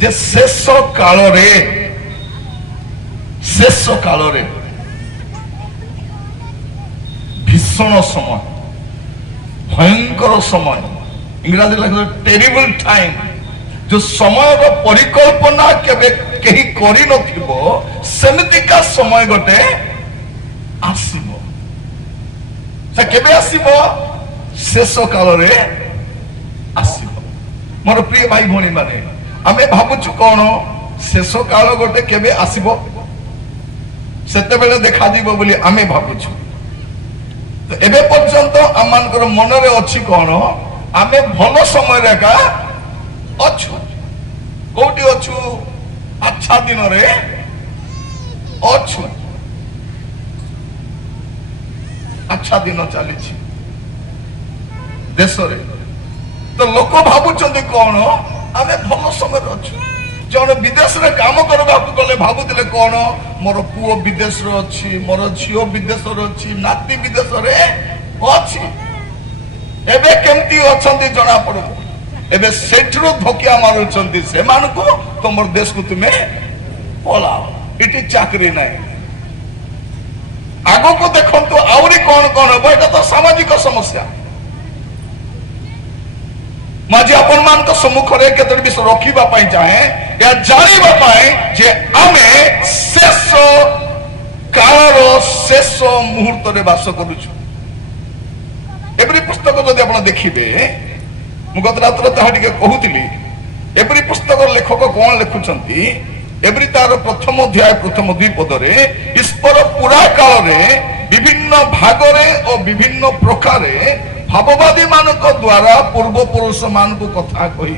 जे शेष काल रे भीषण समय भयंकर समय इंग्राजी लिखे टेरिबल टाइम जो समय परिकल्पना केबे कहीं करि नथिबो सेमितिका समय गोटे आसीबो से केबे आसीबो शेष काल रे आसीबो मोर प्रिय भाई भणी माने आमे भाबुछु कोन शेष काल गोटे केबे आसीबो सेते बेले देखा दिबो बोली आमे भाबुछु तो एबे पर्यंत आमानकर मनरे अछि कोन आमे भलो समय रेका अछु कोटी अछु अच्छा दिन रे अछु अच्छा दिन चली देश रे तो लोक भाबुचंदी कोन आमे भलो समय अछु जने विदेश रे काम करबा गले भाबुतले कोन मोर पुओ विदेश रे अछि मोर झियो विदेश रे अछि नाती विदेश रे अछि एबे केमती अछंती जणा पड़ो एबे सेठरो धोकिया मारुचंती से मान को तमर देश को तुमे पलाओ इटी चाकरी नाही आगो को देखंतो आउरी कोन कोन हो एटा तो सामाजिक समस्या माजी अपन मान को सम्मुख रे केतरी विषय रखिबा पई चाहे या जानिबा पई जे आमे शेष कालरो शेष मुहूर्त रे वास करूछु एबरी पुस्तक जदि आपण देखिबे मु गत रात्र ताहा टिके कहूतिली एबरी पुस्तक लेखक कोन लिखुचंती एबरी तार प्रथम अध्याय प्रथम दुई पद रे ईश्वर पूरा काल रे विभिन्न भाग रे और विभिन्न प्रकार रे भाववादी मानक द्वारा पूर्व पुरुष मान को कथा कही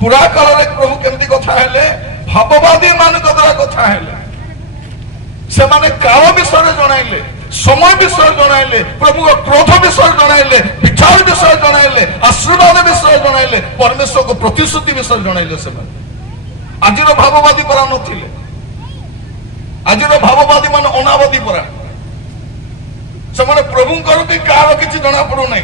पूरा काल रे प्रभु केमती कथा हेले भाववादी मानक द्वारा कथा हेले से माने काल विषय जणाइले समय विषय जणाइले प्रभु को क्रोध विषय जणाइले विचार विषय जणाइले आशीर्वाद विषय जणाइले परमेश्वर को प्रतिश्रुति विषय जणाइले से आजिर भाववादी परा नथिले आजिर भाववादी मान अनावादी परा से माने प्रभु कर कि कार किछि जणा पड़ो नै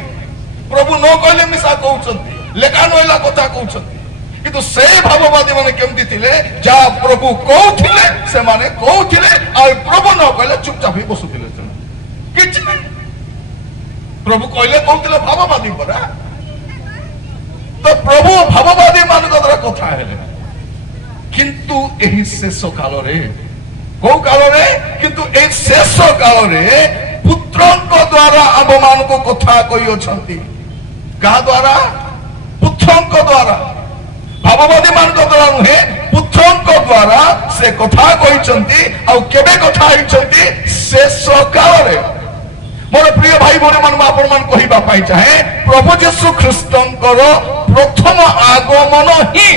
प्रभु न कहले मिसा कहउछंती लेखा नइला कथा कहउछंती किंतु से भाववादी माने केमती थिले जा प्रभु कहउथिले से माने कहउथिले आ प्रभु न कहले चुपचाप ही बसुथिले किछि नै प्रभु कहले कहउथिले भाववादी परा तो प्रभु भाववादी मान द्वारा कथा हेले किंतु एही शेष काल रे को काल रे किंतु ए शेष काल रे पुत्रंक द्वारा आम मान को कथा कही अछंती का द्वारा पुत्रंक द्वारा भाववादी मान द्वारा नुहे पुत्रंक द्वारा से कथा कहिचंती आ केबे कथा हिचंती शेष काल रे मोर प्रिय भाई भोने मान आपण मान कहिबा पाई चाहे प्रभु यीशु ख्रीस्तंकर प्रथम आगमन ही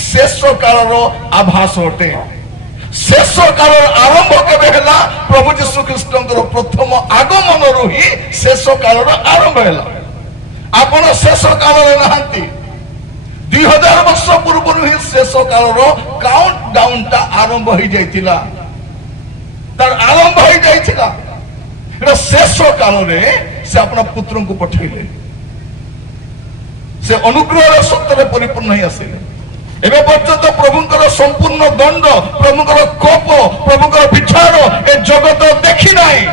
शेष काल रो आभास होते शेष काल आरंभ केबे हला प्रभु यीशु ख्रीस्तंकर प्रथम आगमन रो ही शेष काल रो आरंभ हला आपण शेष काल रे नहंती 2000 वर्ष पूर्व ही शेष काल रो काउंट डाउन ता आरंभ हो जाइतिला तार आरंभ हो जाइतिला एटा शेष काल रे से अपना पुत्र को पठैले से अनुग्रह रे सत्य रे परिपूर्ण ही आसिले एबे पर्यंत प्रभुंकर संपूर्ण दंड प्रभुंकर कोप प्रभुंकर विचार ए जगत देखि नाही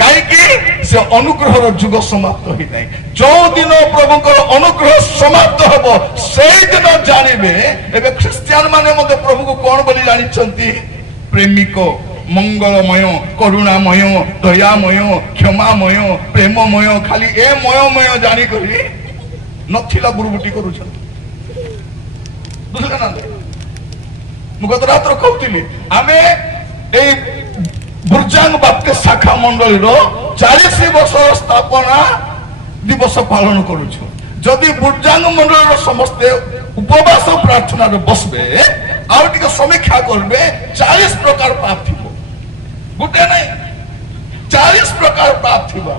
काई कि से अनुग्रह रो जुग समाप्त होई नाही जो दिन प्रभुंकर अनुग्रह समाप्त हबो सेई दिन जानिबे एबे क्रिश्चियन माने मते प्रभु को कोन बोली जानि छंती प्रेमिक मंगलमय करुणामय दयामय क्षमामय प्रेममय खाली ए मय जानि करी नथिला गुरुबुटी करू छंती बुझले ना मु गत रात्र कहउतिली आमे ए बुर्जांग बाप्ते शाखा मंडली रो 40 वर्ष स्थापना दिवस पालन करूछु जदि बुर्जांग मंडली रो समस्त उपवास प्रार्थना रे बसबे आउ टिके समीक्षा करबे 40 प्रकार पाप थिबो गुटे नै 40 प्रकार पाप थिबो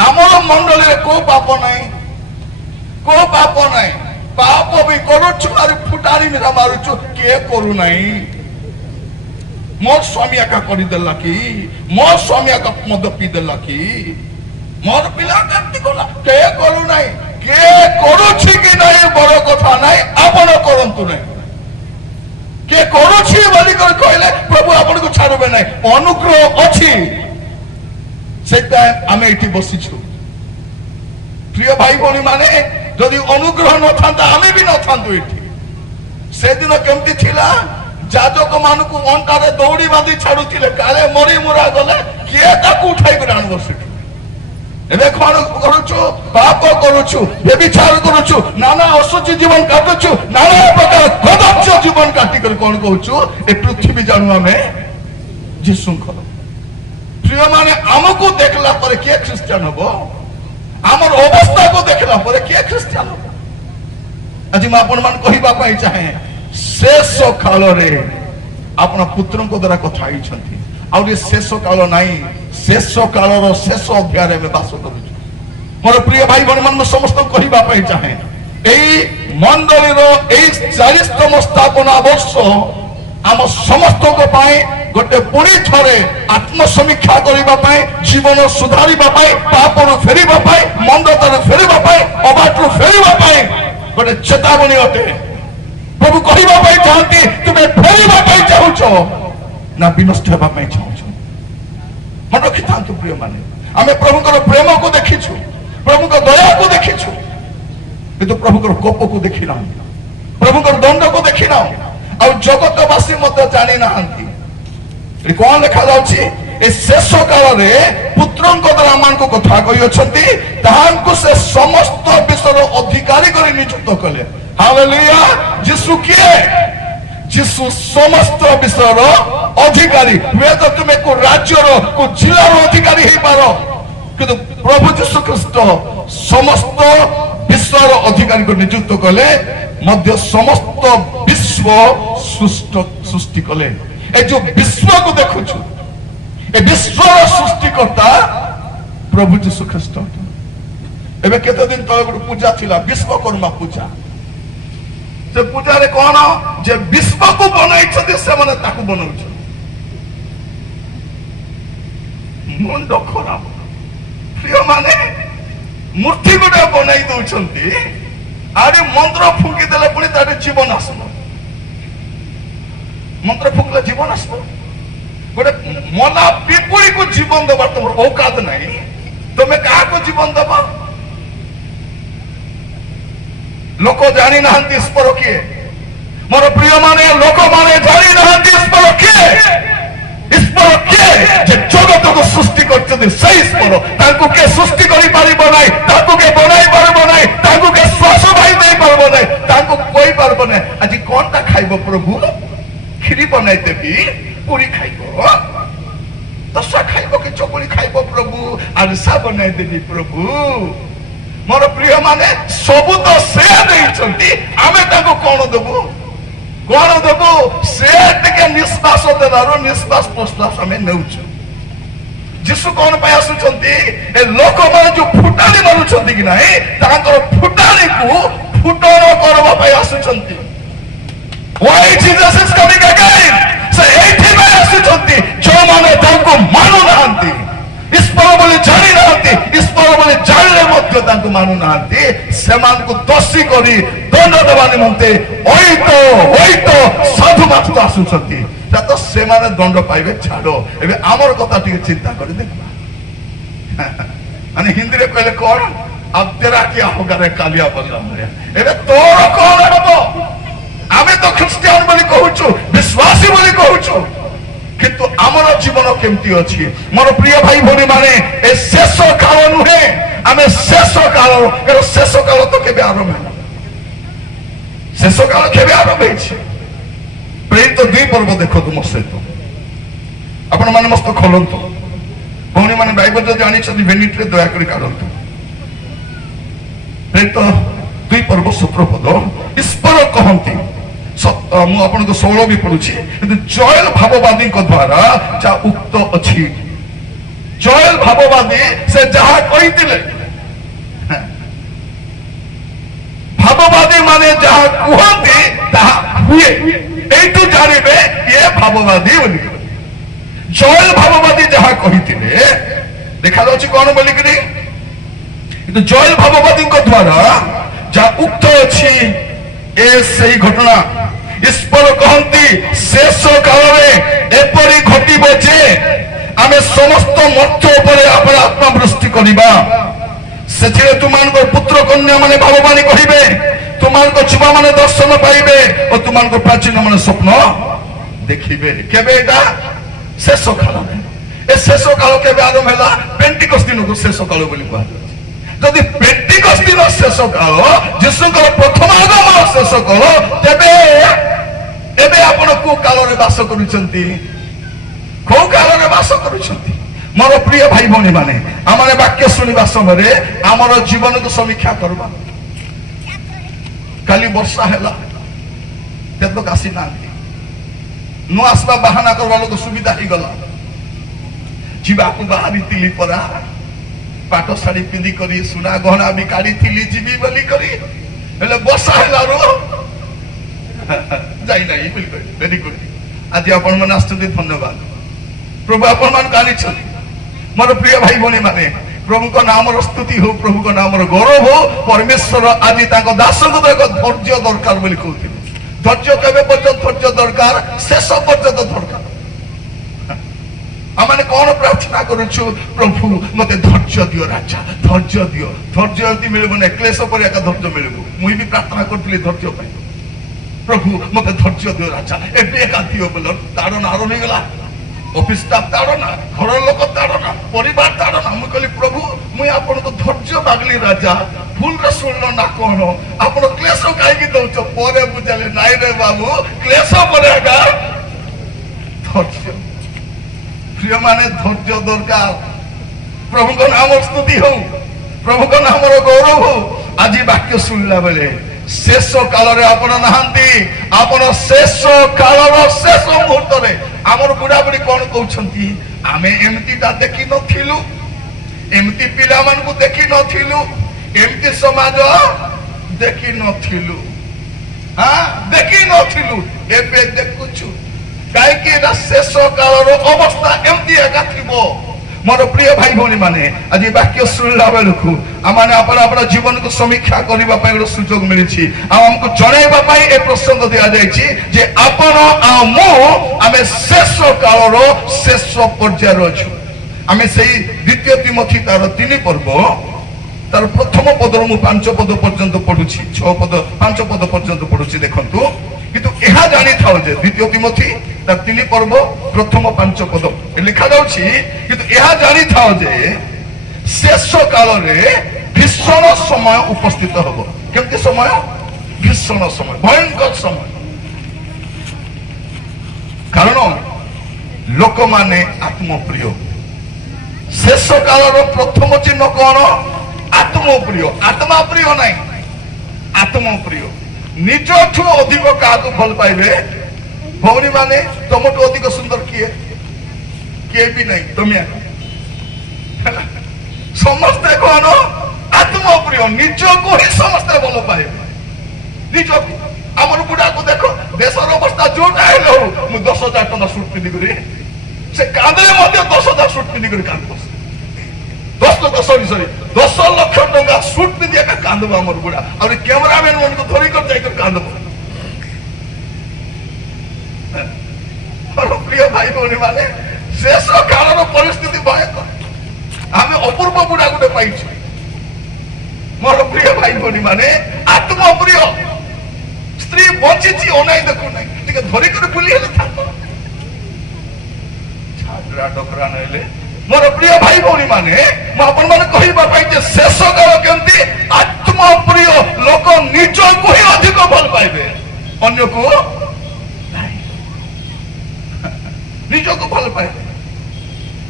हमर मंडली रे को पाप नै पाप भी करूछु और फुटारी मेरा मारुछु के करू नहीं मोर स्वामी का करी देला की मोर स्वामी का मद पी देला की मोर पिला करती कोला के करू नहीं के करूछि कि नहीं बड़ कथा नहीं आपन କରନ୍ତୁ ନାହିଁ। କିଏ କରୁଛି ବୋଲି କହିଲେ ପ୍ରଭୁ ଆପଣଙ୍କୁ ଛାଡ଼ିବେ ନାହିଁ। ଅନୁଗ୍ରହ ଅଛି, ସେଇଥିପାଇଁ ଆମେ ଏଠି ବସିଛୁ। ପ୍ରିୟ ଭାଇ ଭଉଣୀ ମାନେ, ଯଦି ଅନୁଗ୍ରହ ନଥାନ୍ତା ଆମେ ବି ନଥାନ୍ତୁ ଏଠି। ସେଦିନ କେମିତି ଥିଲା, ଯାଜକ ମାନଙ୍କୁ ଅଣ୍ଟାରେ ଦୌଡ଼ି ବାନ୍ଧି ଛାଡୁଥିଲେ, କାଳେ ମରି ମୁରା ଗଲେ କିଏ ତାକୁ ଉଠାଇକରି ଆଣିବ ସେଠି। ଏବେ କଣ କରୁଛୁ? ପାପ କରୁଛୁ, ବ୍ୟଭିଚାର କରୁଛୁ, ନାନା ଅଶୁଚି ଜୀବନ କାଟୁଛୁ, ନାନା ପ୍ରକାର କଦର୍ଯ୍ୟ ଜୀବନ କାଟିକରି କଣ କହୁଛୁ? ଏ ପୃଥିବୀ ଜାଣୁ ଆମେ ଯୀଶୁଙ୍କର। ପ୍ରିୟ ମାନେ, ଆମକୁ ଦେଖିଲା ପରେ କିଏ ଖ୍ରୀଷ୍ଟିଆନ ହବ? ଆମର ଅବସ୍ଥାକୁ ଦେଖିଲା ପରେ କିଏ ଖ୍ରୀଷ୍ଟିଆନ ହବ? ଆଜି ମୁଁ ଆପଣ ମାନଙ୍କୁ କହିବା ପାଇଁ ଚାହେଁ, ଶେଷ କାଳରେ ଆପଣ ପୁତ୍ରଙ୍କ ଦ୍ୱାରା କଥା ହେଇଛନ୍ତି। ଆହୁରି ଶେଷ କାଳ ନାହିଁ, ଶେଷ କାଳର ଶେଷ ଅଧ୍ୟାୟରେ ଆମେ ବାସ କରୁଛୁ। ମୋର ପ୍ରିୟ ଭାଇ ଭଉଣୀ ମାନଙ୍କୁ ସମସ୍ତଙ୍କୁ କହିବା ପାଇଁ ଚାହେଁ, ଏଇ ମଣ୍ଡଳୀର ଏଇ 40ତମ ସ୍ଥାପନା ବର୍ଷ ଆମ ସମସ୍ତଙ୍କ ପାଇଁ ଗୋଟେ ପୁଣି ଥରେ ଆତ୍ମସମୀକ୍ଷା କରିବା ପାଇଁ, ଜୀବନ ସୁଧାରିବା ପାଇଁ, ପାପରୁ ଫେରିବା ପାଇଁ, ମନ୍ଦତାରୁ ଫେରିବା ପାଇଁ, ଅବାଟରୁ ଫେରିବା ପାଇଁ ଗୋଟେ ଚେତାବନୀ ଅଟେ। ପ୍ରଭୁ କହିବା ପାଇଁ ଚାହାନ୍ତି, ତୁମେ ଫେରିବା ପାଇଁ ଚାହୁଁଛ ନା ବିନଷ୍ଟ ହେବା ପାଇଁ ଚାହୁଁଛ? ମନେ ରଖିଥାନ୍ତୁ ପ୍ରିୟ ମାନେ, ଆମେ ପ୍ରଭୁଙ୍କର ପ୍ରେମକୁ ଦେଖିଛୁ, ପ୍ରଭୁଙ୍କ ଦୟାକୁ ଦେଖିଛୁ, କିନ୍ତୁ ପ୍ରଭୁଙ୍କର କୋପକୁ ଦେଖିନାହୁଁ, ପ୍ରଭୁଙ୍କର ଦଣ୍ଡକୁ ଦେଖିନାହୁଁ। ଆଉ ଜଗତବାସୀ ମଧ୍ୟ ଜାଣି ନାହାନ୍ତି। କଣ ଲେଖାଯାଉଛି? ଏ ଶେଷ କାଳରେ ପୁତ୍ରଙ୍କ ଦ୍ୱାରା ଆମମାନଙ୍କୁ କଥା କହିଅଛନ୍ତି, ତାହାଙ୍କୁ ସେ ସମସ୍ତ ବିଷୟର ଅଧିକାରୀ କରି ନିଯୁକ୍ତ କଲେ। ହାଲେଲୁୟା! ଯୀଶୁ କିଏ? ଯୀଶୁ ସମସ୍ତ ବିଷୟର ଅଧିକାରୀ। ହୁଏତ ତୁମେ କୋ ରାଜ୍ୟର, କୋ ଜିଲ୍ଲାର ଅଧିକାରୀ ହେଇପାର, କିନ୍ତୁ ପ୍ରଭୁ ଯୀଶୁ ଖ୍ରୀଷ୍ଟ ସମସ୍ତ ବିଶ୍ୱର ଅଧିକାରୀକୁ ନିଯୁକ୍ତ କଲେ, ମଧ୍ୟ ସମସ୍ତ ବିଶ୍ୱ ସୃଷ୍ଟି କଲେ। ଏ ଯୋଉ ବିଶ୍ୱକୁ ଦେଖୁଛୁ, ଏ ବିଶ୍ୱର ସୃଷ୍ଟିକର୍ତ୍ତା ପ୍ରଭୁ ଯୀଶୁ ଖ୍ରୀଷ୍ଟ। ଏବେ କେତେ ଦିନ ତଳେ ଗୋଟେ ପୂଜା ଥିଲା, ବିଶ୍ୱକର୍ମା ପୂଜା। ସେ ପୂଜାରେ କଣ ଯେ ବିଶ୍ୱକୁ ବନେଇଛନ୍ତି, ସେମାନେ ତାକୁ ବନଉଛନ୍ତି। ମୁଣ୍ଡ ଖରାପ। ପ୍ରିୟ ମାନେ, ମୂର୍ତ୍ତି ଗୋଟେ ବନେଇ ଦଉଛନ୍ତି, ଆରେ ମନ୍ତ୍ର ଫୁଙ୍କି ଦେଲେ ପୁଣି ତାର ଜୀବନ ଆସିବ। ମନ୍ତ୍ର ଫୁଙ୍କିଲେ ଜୀବନ ଆସିବ? ଗୋଟେ ମଲା ପିପୁଡ଼ିକୁ ଜୀବନ ଦେବାର ତମର ଔକାତ ନାହିଁ, ତମେ କାହାକୁ ଜୀବନ ଦେବ? ଲୋକ ଜାଣି ନାହାନ୍ତି ଈଶ୍ୱର କିଏ। ମୋର ପ୍ରିୟ ମାନେ, ଲୋକମାନେ ଜାଣି ନାହାନ୍ତି ଈଶ୍ୱର କିଏ। ଈଶ୍ୱର କିଏ? ଯେ ଜଗତକୁ ସୃଷ୍ଟି କରିଛନ୍ତି ସେଇ ଈଶ୍ୱର। ତାଙ୍କୁ କିଏ ସୃଷ୍ଟି କରିପାରିବ ନାହିଁ, ତାଙ୍କୁ କିଏ ବନାଇ ପାରିବ ନାହିଁ, ତାଙ୍କୁ କିଏ ଶ୍ୱାସ ବାୟୁ ଦେଇପାରିବ ନାହିଁ, ତାଙ୍କୁ କହିପାରିବ ନାହିଁ ଆଜି କଣଟା ଖାଇବ ପ୍ରଭୁ? କ୍ଷୀରି ବନାଇ ଦେବି, ପୁରୀ ଖାଇବ, ଦଶା ଖାଇବ କି ଚକୁଳି ଖାଇବ ପ୍ରଭୁ, ଆରିସା ବନାଇ ଦେବି ପ୍ରଭୁ। ମୋର ପ୍ରିୟ ମାନେ, ସବୁ ତ ସେ ଦେଇଛନ୍ତି, ଆମେ ତାଙ୍କୁ କଣ ଦେବୁ? କଣ ଦେବୁ? ସେ ଟିକେ ନିଶ୍ୱାସ ଦେବାରୁ ନିଶ୍ୱାସ ପ୍ରଶ୍ୱାସ ଆମେ ନେଉଛୁ। ଯୀଶୁ କଣ ପାଇଁ ଆସୁଛନ୍ତି? ଏ ଲୋକମାନେ ଯୋଉ ଫୁଟାଣି ମାରୁଛନ୍ତି କି ନାହିଁ, ତାଙ୍କର ଫୁଟାଣିକୁ ଫୁଟଣ କରିବା ପାଇଁ ଆସୁଛନ୍ତି। Why Jesus is coming again? ସେ ଏଇଥିପାଇଁ ଆସୁଛନ୍ତି, ଯୋଉମାନେ ତାଙ୍କୁ ମାନୁନାହାନ୍ତି, ଈଶ୍ୱର ବୋଲି ଜାଣି ନାହାନ୍ତି, ଈଶ୍ୱର ବୋଲି ଜାଣିଲେ ମଧ୍ୟ ତାଙ୍କୁ ମାନୁନାହାନ୍ତି, ସେମାନଙ୍କୁ ଦୋଷୀ କରି ଦଣ୍ଡ ଦେବା ନିମନ୍ତେ ଅଇତ ସାଧୁ ମାତ୍ର ଆସୁଛନ୍ତି। ତ ସେମାନେ ଦଣ୍ଡ ପାଇବେ, ଛାଡ। ଏବେ ଆମର କଥା ଟିକେ ଚିନ୍ତା କରି ଦେଖିବା। ମାନେ ହିନ୍ଦୀରେ କହିଲେ କଣ? अब तेरा क्या होगा रे कालिया बल्ला भरिया। ଏବେ ତୋର କଣ ହବ? ଆମେ ତ ଖ୍ରୀଷ୍ଟିଆନ ବୋଲି କହୁଛୁ, ବିଶ୍ୱାସୀ ବୋଲି କହୁଛୁ, କିନ୍ତୁ ଆମର ଜୀବନ କେମିତି ଅଛି? ମୋର ପ୍ରିୟ ଭାଇ ଭଉଣୀ ମାନେ, ଏ ଶେଷ କାଳ ନୁହେଁ, ଆମେ ଶେଷ କାଳ, ଶେଷ କାଳ ତ କେବେ ଆରମ୍ଭ ହେଲା? ଶେଷ କାଳ କେବେ ଆରମ୍ଭ ହେଇଛି? ପ୍ରେରିତ 2 ପର୍ବ ଦେଖନ୍ତୁ ମୋ ସହିତ, ଆପଣ ମାନେ ମସ୍ତ ଖୋଲନ୍ତୁ। ଭଉଣୀ ମାନେ ବାଇବଲ ଯଦି ଆଣିଛନ୍ତି ଭେନିଟିରେ ଦୟାକରି କାଢନ୍ତୁ। ପ୍ରେରିତ 2 ପର୍ବ 17 ପଦ। ଈଶ୍ୱର କହନ୍ତି, ମୁଁ ଆପଣଙ୍କୁ 16 ବି ପଢୁଛି, କିନ୍ତୁ ଜୟଲ ଭାବବାଦୀଙ୍କ ଦ୍ୱାରା ଯାହା ଉକ୍ତ ଅଛି। ଜୟଲ ଭାବବାଦୀ ସେ ଯାହା କହିଥିଲେ, ଭାବବାଦୀ ମାନେ ଯାହା କୁହନ୍ତି ତାହା ହୁଏ। এইটু জানিবে ইয়ে ভাববাদী বলি। জয়েল ভাববাদী যাহা কহিଥିଲେ দেখা যাচ্ছে কোন বলিকি, কিন্তু জয়েল ভাববাদীଙ୍କ ଦ୍ୱାରା যা উক্ত ଅଛି ए सही घटना ईश्वर कहती शेष काल में एपरी घटिबो जे आमे समस्त मर्त्य उपरे आपण आत्मवृष्टि करिबा सेथिरे तुमानकर पुत्र कन्या माने भगवानी कहिबे तुमानकर युवा माने दर्शन पाइबे और तुमानकर प्राचीन माने स्वप्न देखिबे केबे एटा शेष काल में ए शेष काल केबे आरंभ हैला पेंटिकस्ट दिन को शेष काल बोली कहला जदि पेंटिकस्ट दिन शेष काल जीशुकर प्रथम आगमन शेष काल तेबे एबे आपण को काल रे वास करूछंती को काल रे वास करूछंती मोर प्रिय भाई भौणी माने आमने वाक्य सुनिबा समय आमर जीवन को समीक्षा करबा काली वर्षा हैला तेतो कासी नांती नो आसबा बहाना करबा लोक सुविधा ही गला जीवा को बाहरी तिली परा पाट साड़ी पिंदी करी सुना गहना भी काढ़ी थिली जीवी बोली करी हेले वर्षा हैला रो जाई नाही बिल्कुल वेरी गुड आज आपण मन आस्तुति धन्यवाद प्रभु आपण मन कानी छ मोर प्रिय भाई भौणी माने प्रभु को नाम रो स्तुति हो प्रभु को नाम रो गौरव हो परमेश्वर आज ताको दास को एक धैर्य दरकार बोली कहथि धैर्य केबे पर्यंत धैर्य दरकार शेष पर्यंत दरकार आमने कौन प्रार्थना करूछु प्रभु मते धैर्य दियो राजा धैर्य दियो धैर्य यदि मिलबो ने क्लेश पर एक धैर्य मिलबो मुई भी प्रार्थना करथली धैर्य पई प्रभु मते धैर्य दियो राजा एबे एका दियो बोल तारो नारो नहीं गला ऑफिस स्टाफ तारो ना घर लोक तारो ना परिवार तारो ना मु कहली प्रभु मुई आपन को धैर्य मागली राजा फुल रे सुनलो ना कोन आपन क्लेश काई की दउछ परे बुझले नाइ रे बाबू क्लेश परे का धैर्य प्रिय माने धैर्य दरकार प्रभु को नाम स्तुति हो प्रभु को नाम गौरव हो आज वाक्य सुनला बेले शेष काल रे आपण नहांती आपण शेष काल रो शेष मुहूर्त रे हमर बुढ़ा बुढ़ी कौन कहउछंती आमे एमती ता देखि नथिलु एमती पिला मान को देखि नथिलु एमती समाज देखि नथिलु हां देखि नथिलु एबे देखुछु काई कि शेष काल रो अवस्था एमती एका थिबो मोर प्रिय भाई भौणी माने आज वाक्य सुनला बेलकु आमाने आपण आपण जीवन को समीक्षा करबा पय एक सुयोग मिलिछि आ हमको जणाइबा पय ए प्रसंग दिया जायछि जे आपण आ मो आमे शेष काल रो शेष पर्याय रछु आमे सेही द्वितीय तिमोथी तार 3 पर्व तार प्रथम पद मु 5 पद पर्यंत पढुछि 6 पद 5 पद पर्यंत पढुछि देखंतु किंतु एहा जानि थाओ जे द्वितीय तिमोथी तार 3 पर्व प्रथम 5 पद लिखा जाउछि किंतु एहा जानि थाओ जे शेष काल रे भीषण समय उपस्थित हबो केमति समय भीषण समय भयंकर समय कारण लोक माने आत्मप्रिय शेष काल रो प्रथम चिन्ह कोन आत्मप्रिय आत्मा प्रिय नाही आत्मप्रिय निजठु अधिक काको भल पाइबे भौणी माने तुमठु अधिक सुंदर किए किए भी नहीं तुमिया समस्त कोन आत्मप्रिय निज को ही समस्त भल पाइबे निज हमर बुढ़ा को देखो देशर अवस्था जोटा हेलो मु 10,000 टका सूट पिंदी करी से कांदे मते 10,000 सूट पिंदी करी कांद 10 लाख टका सूट पिंदी का कांदब हमर बुढ़ा और कैमरामैन मन को धरी कर जाई कर कांदब और प्रिय भाई भौणी माने शेष कालर परिस्थिति भयंकर आमे अपूर्व बुढ़ा गुटे पाइछु मोर प्रिय भाई भौणी माने आत्मप्रिय स्त्री बंचिछि ओनाई देखु नै टिके धरी कर बुली हेले थाको छाडरा डकरा नैले मोर प्रिय भाई भौणी माने म आपन माने कहिबा पाइ जे शेष काल केमति आत्मप्रिय लोक निज को ही अधिक भल पाइबे अन्य को निज को भल पाइबे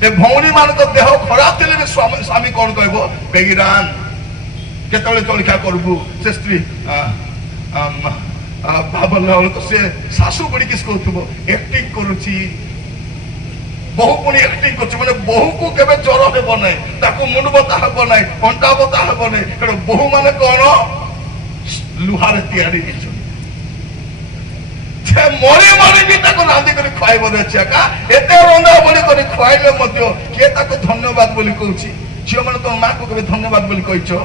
ए भौणी मान को देह खराब थिले भी स्वामी कोन कहबो बेगिरान केतले चलिखा करबू से स्त्री भाबला तो से सासु बड़ी किस कहथबो एक्टिंग करूची बहु पुणी एक्टिंग करछ माने बहु को केबे जर हेबो नै ताको मुंड बता हेबो नै कंटा बता हेबो नै एडो बहु माने कोन लुहार तयारी दिछ छे मरी मरी भी ताको रांदी करी खाइबो देछ का एते रंदा बडी करी खाइले मध्य के ताको धन्यवाद बोली कहूची झियो माने तो मां को केबे धन्यवाद बोली कहिछो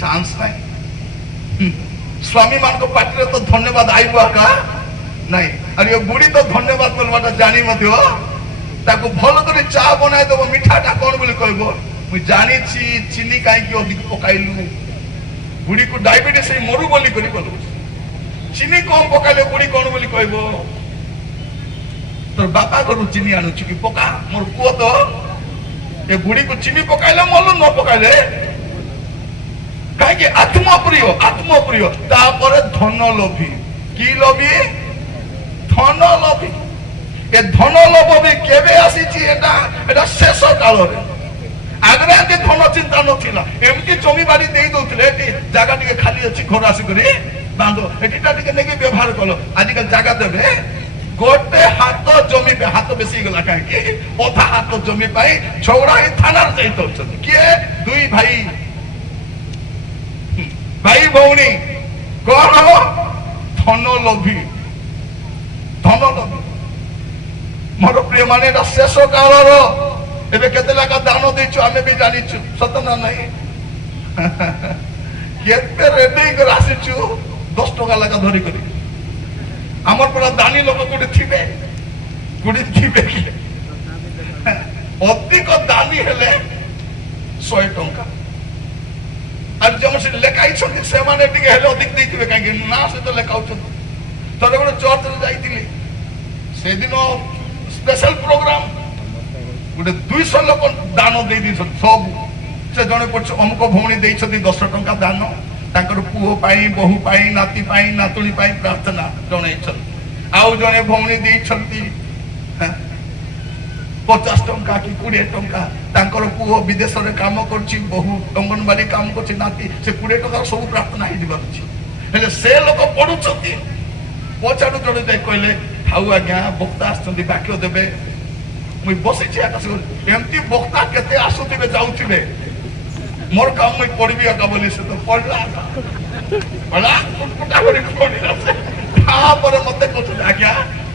चांस नै स्वामी मान को पार्टी तो धन्यवाद आईब आका नहीं और ये बुढ़ी तो धन्यवाद बोलवाटा जानी मत हो ताको भल कर चा बनाई दब मिठाटा कौन बोली कहबो मु जानी छी चीनी काई की अधिक पकाइलु बुढ़ी को डायबिटीज से मरु बोली करी बोलु चीनी कम पकाइले बुढ़ी कौन बोली कहबो तोर बापा को चीनी आनु छी कि पका मोर पुओ तो ए बुढ़ी को चीनी पकाइले मलु न पकाइले कहीं आत्मप्रिय तापर धन लोभी की लोभी धन लोभी ए धन लोभ भी केबे आसी शेष काल आगे एमती धन चिंता नथिला एमती जमी बाड़ी दे दउथिले जगह टिके खाली अछि घर आसी करी बांधो एटीटा टिके नेके व्यवहार कलो आजिकल जगह देबे गोटे हाथ जमी पे हाथ बेसी गला कहीं अधा हाथ जमी पाई झगड़ा ही थाना जाइत होछन के दुई भाई भाई भौणी कौन धन लोभी मोर प्रिय माने शेष काल एबे केते लागा दान देछु आमे भी जानिछु सत ना नहीं केते रेडी कर आसिछु 10 टका लागा धरी करी हमर पर दानी लोक कोटे थिबे कि अधिक दानी हेले 100 टका और जो से लेखाई छथि से माने टिके हेले अधिक दैथिबे काहे ना से तो लेखाउ छथि तोरे गोटे चर्च रे जाइतिली से दिन स्पेशल प्रोग्राम गोटे 200 लोक दान दे दी सब से जने पछ अमुक भौणी देई छथि 10 टका दान ताकर पुओ पाई बहु पाई नाती पाई नातुणी पाई प्रार्थना जने छथि आउ जने भौणी देई छथि 50 टंका कि 20 टंका तांकर पुओ विदेश रे काम करछि बहु अंगनबाड़ी काम करछि नाती से 20 टका सब प्रार्थना ही दिबा अछि हेले से लोक पडु छथि पछाडु जने जाय कहले हाउ आज्ञा वक्ता आछथि वाक्य देबे मुई बसि छी आकाश एमती वक्ता केते आसुथिबे जाउथिबे मोर काम मुई पढबी आका बोली से तो पढला कुटा करी पढिला से ता पर मते कहू आज्ञा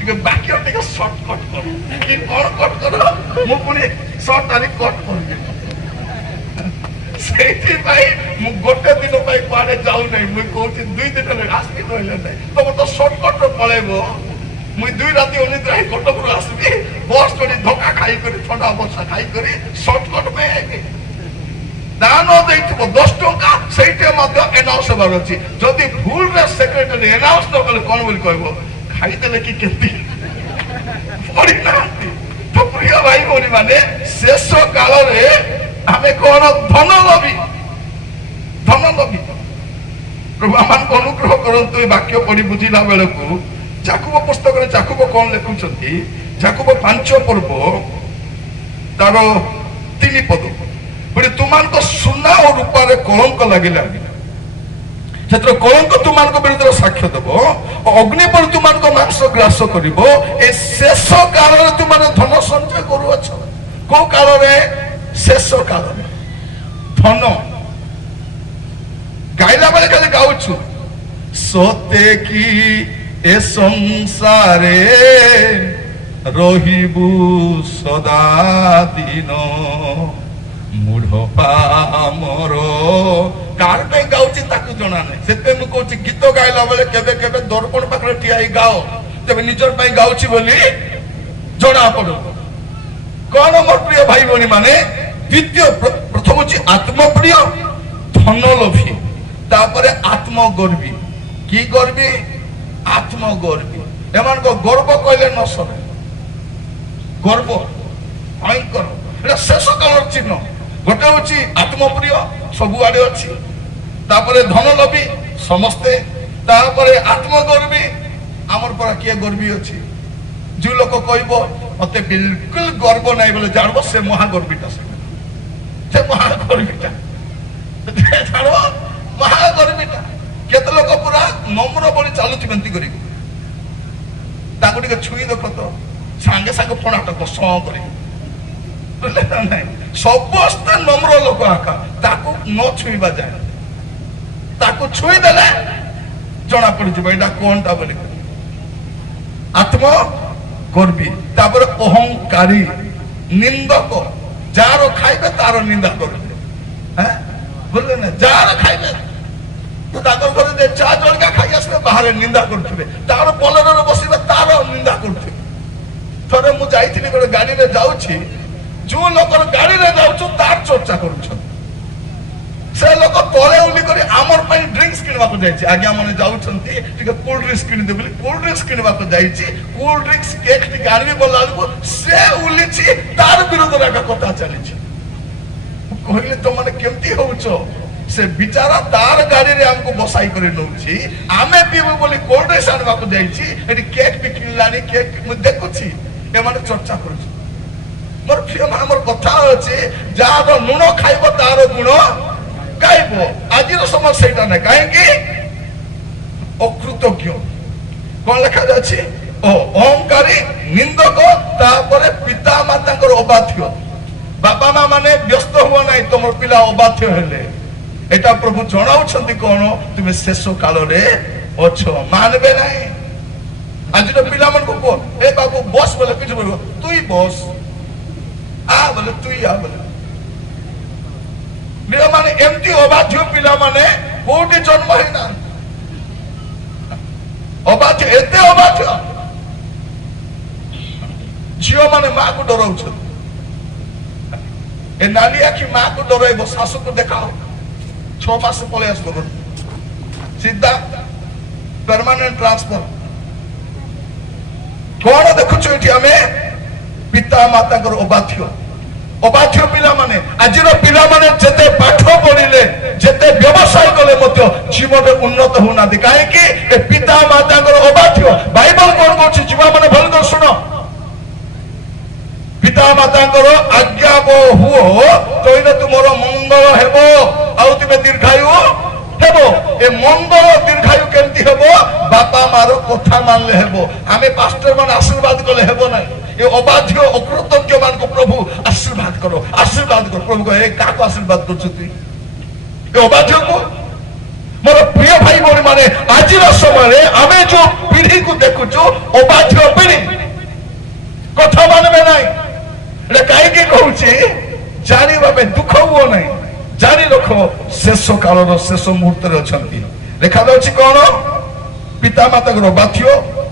वाक्य टिके शॉर्टकट कर कि कोन कट कर मु पुनी शॉर्ट तारी कट कर सेठी भाई मु गोटे दिन भाई पारे जाऊ नै मु कहूची 2 दिन ले आसबी रहले नै तो तो शॉर्टकट रे पळेबो मु 2 राती ओनिद्रा ही कटक रो आसबी बस कोनी धोखा खाई करी ठंडा बसा खाई करी शॉर्टकट में दान देइथबो 10 टका सेठी मध्ये अनाउंस होबार अछि जदी भूल रे सेक्रेटरी अनाउंस न कले कोन बोली कहबो खाई देले कि केती पड़ी ना तो प्रिय भाई बोली माने शेष काल रे हमें कौन धन लोभी प्रभु आमान को अनुग्रह करंतु वाक्य पढ़ी बुझिला बेले को याकूब पुस्तक रे याकूब कौन लिखुछंती याकूब 5 पर्व तारो 3 पद बड़े तुमान को सुना और रूपा रे कलंक लागिला क्षेत्र कलंक तुमान को विरुद्ध साक्ष्य देबो अग्नि पर तुमान को मांस ग्रास करिवो ए शेष काल रे तुमान धन संचय करू अछ को काल रे शेष काल रे धन गाइला बेले खाली गाउछु सते की ए संसारे रहिबु सदा दिन मूढ़पा मोर कार पे गाउची ताकू जणा नै सेते मु कहूची गीत गाइला बेले केबे केबे दर्पण पाखरे ठिया ही गाओ तबे निजर पई गाउची बोली जणा पड़ो कोन मोर प्रिय भाई बनी माने द्वितीय प्रथम अछि आत्मप्रिय धन लोभी तापरे आत्मगर्वी की गर्वी आत्मगर्वी एमान को गर्व कहले न सरे गर्व भयंकर एटा शेष कालर चिन्ह गोटे होची आत्मप्रिय सबु आडे अछि तापरे धन लोभी समस्ते तापरे आत्मगर्वी हमर पर के गर्वी अछि जो लोक कहबो मते बिल्कुल गर्व नै बोले जानबो से महागर्वीटा से महागर्वीटा जानो महागर्वीटा केते लोक पूरा नम्र बोली चालुथि बंती करी ताको टिके छुई देखो तो संगे संगे फणाटा तो सौ करी समस्त नम्र लोक आका ताको न छुईबा जाए ताको छुई देले जना पड़ जबे एटा कोनटा बोली आत्म गर्वी तापर अहंकारी निंदक जार खाइबे तार निंदा करबे हैं बोले ना जार खाइबे तो ताकर करे दे चा जळका ବାହାରେ ନିନ୍ଦା କରୁଥିବେ, ତାର ବୋଲେରୋରେ ବସିବେ ତାର ନିନ୍ଦା କରୁଥିବେ। ଥରେ ମୁଁ ଯାଇଥିଲି ଗୋଟେ ଗାଡିରେ ଯାଉଛି, ଯୋଉ ଲୋକର ଗାଡିରେ ଯାଉଛୁ ତାର ଚର୍ଚ୍ଚା କରୁଛନ୍ତି। ସେ ଲୋକ ତଳେ ଉଲି କରି ଆମର ପାଇଁ ଡ୍ରିଙ୍କସ କିଣିବାକୁ ଯାଇଛି। ଆଜ୍ଞା ମାନେ ଯାଉଛନ୍ତି ଟିକେ କୋଲ୍ଡ ଡ୍ରିଙ୍କସ କିଣିଦେ ବୋଲି କୋଲ୍ଡ ଡ୍ରିଙ୍କସ କିଣିବାକୁ ଯାଇଛି। କୋଲ୍ଡ ଡ୍ରିଙ୍କସ କେକ୍ ଟିକେ ଆଣିବି ବୋଲା ବେଳକୁ ସେ ଉଲିଛି, ତାର ବିରୋଧରେ ଏକ କଥା ଚାଲିଛି। କହିଲେ ତମାନେ କେମିତି ହଉଛ? ସେ ବିଚାରା ତାର ଗାଡିରେ ଆମକୁ ବସାଇ କରି ନଉଛି, ଆମେ ପିଇବୁ ବୋଲି କୋଲ୍ଡ ଡ୍ରିଙ୍କସ ଆଣିବାକୁ ଯାଇଛି, ଏଠି କେକ୍ ବି କିଣିଲାଣି। କେକ୍ ମୁଁ ଦେଖୁଛି ଏମାନେ ଚର୍ଚ୍ଚା କରୁଛି। ମୋର ପ୍ରିୟ ଆମର କଥା ଅଛି, ଯାହାର ଲୁଣ ଖାଇବ ତାର ଗୁଣ ଗାଇବ। ଆଜିର ସମୟ ସେଇଟା ନାହିଁ। କାହିଁକି? ଅକୃତଜ୍ଞ। କଣ ଲେଖାଯାଉଛି? ଅହଙ୍କାରୀ, ନିନ୍ଦକ, ତାପରେ ପିତା ମାତାଙ୍କର ଅବାଧ୍ୟ। ବାପା ମା ମାନେ ବ୍ୟସ୍ତ ହୁଅ ନାହିଁ ତମର ପିଲା ଅବାଧ୍ୟ ହେଲେ। এটা প্রভু জনাউଛନ୍ତି কোন তুমি শেষ কালরে অছ, মানবে নাই। আজর পিলামানকু কো এ বাবু বস বলে কিছু বলবো, তুই বস, আ বলে তুই আ বলে। মানে এমতি অবাধ্য পিলা মানে কোটি জন্ম হয় না। অবাধ্য, এতে অবাধ্য। ঝিও মানে মা কু ডরাউছেন। এ নালি আখি মা কু ডরাইব, শাশুকে দেখাও 6 মাসে পলে আসবো, সিধা পার্মানেন্ট ট্রান্সফার। কোন দেখুଛୁ এটি আমি পিতা মাতাଙ୍କର অবাধ্য। অবাধ্য পিলাମାନେ, ଆଜିର ପିଲାମାନେ ଯେତେ ପାଠ ପଢିଲେ, ଯେତେ ବ୍ୟବସାୟ କଲେ ମଧ୍ୟ ଜୀବନରେ ଉନ୍ନତ ହଉନାହାନ୍ତି। କାହିଁକି? ଏ ପିତା ମାତାଙ୍କର ଅବାଧ୍ୟ। ବାଇବଲ କଣ କହୁଛି? ଯୁବାମାନେ ଭଲ କରି ଶୁଣ। ପିତା ମାତାଙ୍କର ଆଜ୍ଞା ହୁଅ, କହିଲେ ତୁମର ମଙ୍ଗଳ ହେବ ଆଉ ତୁମେ ଦୀର୍ଘାୟୁ ହେବ। ଏ ମଙ୍ଗଳ ଦୀର୍ଘାୟୁ କେମିତି ହେବ? ବାପା ମାର କଥା ମାନିଲେ ହେବ। ଆମେ ପାଷ୍ଟର ମାନେ ଆଶୀର୍ବାଦ କଲେ ହେବ ନାହିଁ। ଏ ଅବାଧ୍ୟ ଅକୃତଜ୍ଞ ମାନଙ୍କୁ ପ୍ରଭୁ ଆଶୀର୍ବାଦ କର, ଆଶୀର୍ବାଦ କର। ପ୍ରଭୁ କହେ କାହାକୁ ଆଶୀର୍ବାଦ କରୁଛୁ ତୁଇ? ଏ ଅବାଧ୍ୟକୁ। ମୋର ପ୍ରିୟ ଭାଇ ଭଉଣୀ ମାନେ, ଆଜିର ସମୟରେ ଆମେ ଯୋଉ ପିଢିକୁ ଦେଖୁଛୁ ଅବାଧ୍ୟ ପିଢି, କଥା ମାନିବେ ନାହିଁ। এটা କାହିଁକି କହୁଛି? ଜାଣିବା ପାଇଁ ଦୁଃଖ ହୁଅ ନାହିଁ, ଜାଣି ରଖ ଶେଷ କାଳର ଶେଷ ମୁହୂର୍ତ୍ତରେ ଅଛନ୍ତି। ଲେଖାଯାଉଛି କଣ? ପିତା ମାତାଙ୍କର ବାଧ୍ୟ,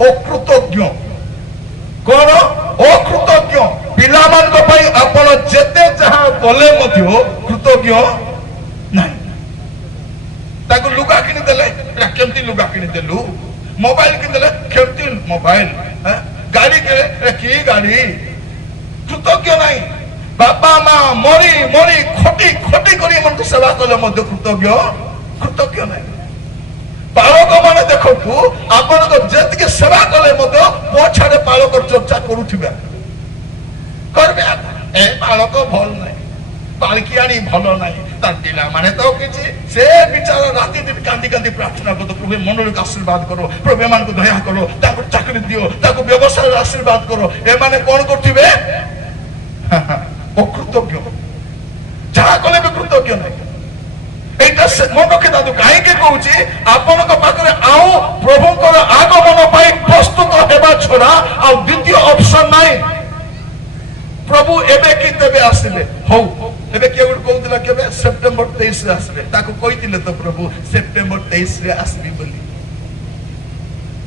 ଅକୃତଜ୍ଞ। କଣ? ଅକୃତଜ୍ଞ। ପିଲାମାନଙ୍କ ପାଇଁ ଆପଣ ଯେତେ ଯାହା କଲେ ମଧ୍ୟ କୃତଜ୍ଞ ନାହିଁ। ତାକୁ ଲୁଗା କିଣିଦେଲେ, ଏଟା କେମିତି ଲୁଗା କିଣିଦେଲୁ? ମୋବାଇଲ କିଣିଦେଲେ, କେମିତି ମୋବାଇଲ? ଗାଡି କିଣିଲେ, କି ଗାଡି? କୃତଜ୍ଞ ନାହିଁ। ବାପା ମା ମରି ମରି ଖଟି ଖଟି କରି ଏମାନଙ୍କୁ ସେବା କଲେ ମଧ୍ୟ କୃତଜ୍ଞ ନାହିଁ। ପାଳକ ମାନେ ଦେଖନ୍ତୁ, ଆପଣଙ୍କ ଯେତିକି ସେବା କଲେ ମଧ୍ୟ ପଛରେ ପାଳକ ଚର୍ଚ୍ଚା କରୁଥିବେ, କରିବେ। ଏ ପାଳକ ଭଲ ନାହିଁ, ପାଳିକି ଆଣି ଭଲ ନାହିଁ, ତାର ପିଲାମାନେ ତ କିଛି। ସେ ବିଚାର ରାତି ଦିନ କାନ୍ଦି କାନ୍ଦି ପ୍ରାର୍ଥନା କର, ପ୍ରଭୁ ମଣ୍ଡଳୀକୁ ଆଶୀର୍ବାଦ କର, ପ୍ରଭୁ ଏମାନଙ୍କୁ ଦୟା କର, ତାଙ୍କୁ ଚାକିରି ଦିଅ, ତାକୁ ବ୍ୟବସାୟରେ ଆଶୀର୍ବାଦ କର। ଏମାନେ କଣ କରୁଥିବେ? ଅକୃତଜ୍ଞ। ଯାହା କଲେ ବି କୃତଜ୍ଞ ନାହିଁ। এইটা মনে রক্ষে দাদু কাহিঁকি কହୁଛି? ଆପଣଙ୍କ ପାଖରେ ଆଉ ପ୍ରଭୁଙ୍କର ଆଗମନ ପାଇଁ ପ୍ରସ୍ତୁତ ହେବା ଛଡା ଆଉ ଦ୍ୱିତୀୟ ଅପସନ ନାହିଁ। ପ୍ରଭୁ ଏବେ କି ତେବେ ଆସିବେ? ହଉ, ଏବେ କିଏ ଗୋଟେ କହୁଥିଲା କେବେ? ସେପ୍ଟେମ୍ବର 23 ରେ ଆସିବେ। ତାକୁ କହିଥିଲେ ତ ପ୍ରଭୁ ସେପ୍ଟେମ୍ବର 23 ରେ ଆସିବି ବୋଲି।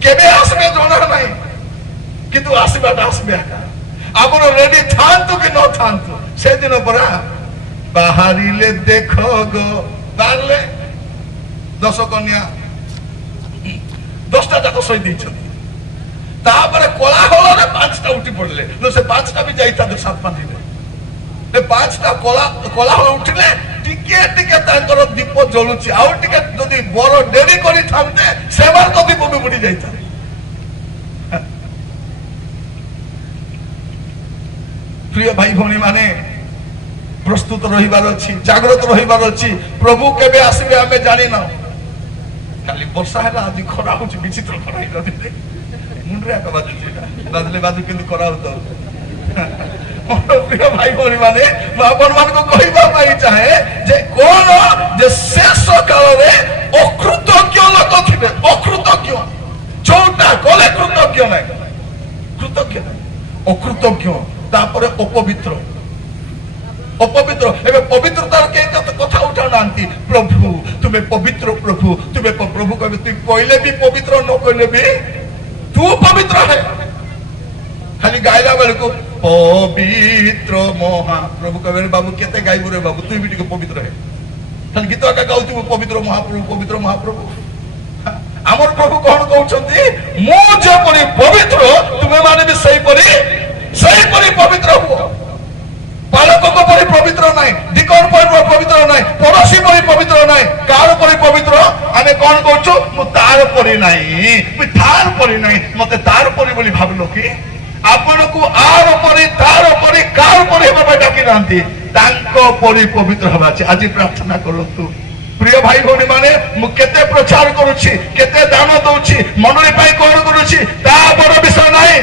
କେବେ ଆସିବେ ଜଣା ନାହିଁ, କିନ୍ତୁ ଆସିବାଟା ଆସିବେ। ଆପଣ ରେଡି ଥାନ୍ତୁ କି ନ ଥାନ୍ତୁ, ସେଦିନ ପରା ବାହାରିଲେ ଦେଖ ଗୋ, ବାହାରିଲେ 10 କନ୍ୟା 10ଟା ଯାକ ଶୋଇ ଦେଇଛନ୍ତି। ତାପରେ କୋଳାହଳରେ 5ଟା ଉଠି ପଡିଲେ। ସେ 5ଟା ବି ଯାଇଥାନ୍ତେ 7 ଦିନରେ। ଏ 5ଟା କୋଳାହଳ ଉଠିଲେ, ଟିକେ ଟିକେ ତାଙ୍କର ଦୀପ ଜଳୁଛି। ଆଉ ଟିକେ ଯଦି ବର ଡେରି କରିଥାନ୍ତେ ସେମାନଙ୍କ ଦୀପ ବି ବୁଡି ଯାଇଥାନ୍ତେ। প্রিয় ভাই ভଉଣୀ মানে, প্রস্তুত রহিবার ଅଛି, জাগ্রত রহিবার ଅଛି। প্রভু কেবে আসবে আমি জানি না। খালি বর্ষা ହେଲା, আজ খরা হচ্ছে, বিচিত্র খরা হইল। মুন্ডরে একা বাজুଛି, বাজলে বাজু কিন্তু খরা হতো। প্রিয় ভাই ভଉଣୀ মানে, ମୁଁ ଆପଣମାନଙ୍କୁ କହିବା ପାଇଁ ଚାହେଁ ଯେ କଣ, ଯେ ଶେଷ କାଳରେ ଅକୃତଜ୍ଞ ଲୋକ ଥିବେ। ଅକୃତଜ୍ଞ, ଯୋଉଟା କଲେ କୃତଜ୍ଞ ନାହିଁ, କୃତଜ୍ଞ ନାହିଁ, ଅକୃତଜ୍ଞ। ତାପରେ ଅପବିତ୍ର। ଅପବିତ୍ର। ଏବେ ପବିତ୍ରତାର କେହି କଥା ଉଠାଣ ना प्रभु तुम्हें पवित्र प्रभु तुम्हें प्रभु कहे तु कहले भी पवित्र न कहले भी तू पवित्र है खाली गायला बेल को पवित्र महाप्रभु कहे बाबू केते गायबू रे बाबू तू भी पवित्र है खाली गीत एका गाऊ पवित्र महाप्रभु आमर प्रभु कौन कहते मुझे पवित्र तुम्हें माने भी सही परी पवित्र हुआ बालक परी पवित्र ना डिकन परी पवित्र ना पड़ोसी परी पवित्र ना कार परी पवित्र आम कौन कहूँ तार परी ना तार परी ना मत तार परी बोली भाविल कि आपण को आर परी तार परी कार परी होगा डाकी ना परी पवित्र हवा आज प्रार्थना करतु प्रिय भाई भौणी माने केते प्रचार करुछि केते दान दउछि मंडली पाई कोन करुछि ता बड़ विषय नाही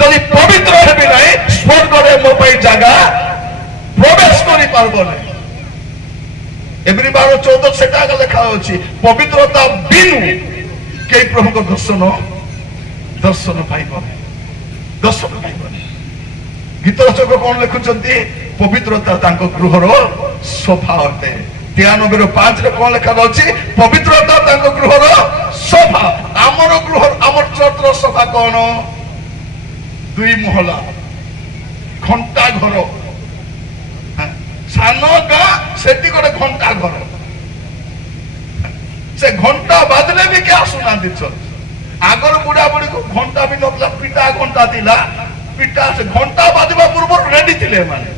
जदि पवित्र हेबि नाही स्वर्ग रे मो पाई जगह प्रवेश करि पारबो नाही एवरी 12:14 सेटा का लिखा होछि पवित्रता बिनु के प्रभु को दर्शन पाइबो गीत रचक कोन लिखुचंती पवित्रता तांको गृहर शोभा होते 93:5 रे कोन लिखा अछि पवित्रता तांको गृहर शोभा आमर गृह आमर चर्चर शोभा कोन 2 महला घंटा घर सानो गा सेटी गोटे घंटा घर से घंटा बाजले भी क्या सुना दी चर्च आगर बुढ़ा बुढ़ी को घंटा भी नपला पिटा घंटा दिला पिटा से घंटा बाजवा पूर्व रेडी थिले माने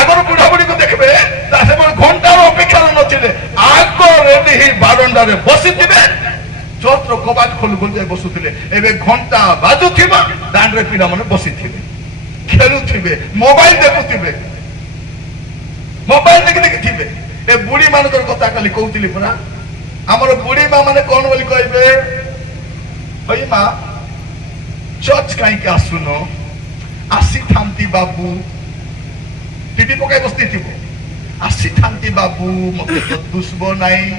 आगर बुढ़ा बुढ़ी को देखबे तासे घंटार अपेक्षा नथिले आग रेडी ही बारंडा रे बसिथिबे चर्चर कबाट खोल खोल जाय बसुथिले एबे घंटा बाजुथिबा दांड रे पिला माने बसिथिबे खेलुथिबे मोबाइल देखुथिबे मोबाइल देखि थिबे ए बुढ़ी मानकर कथा खाली कहउथिली परा हमर बुढ़ी मां माने कोन बोली कहबे ओई मां चर्च काई के आसुनो आसी थांती बाबू टीवी पकाई बसती थी आसी थांती बाबू मते तो दुसबो नाही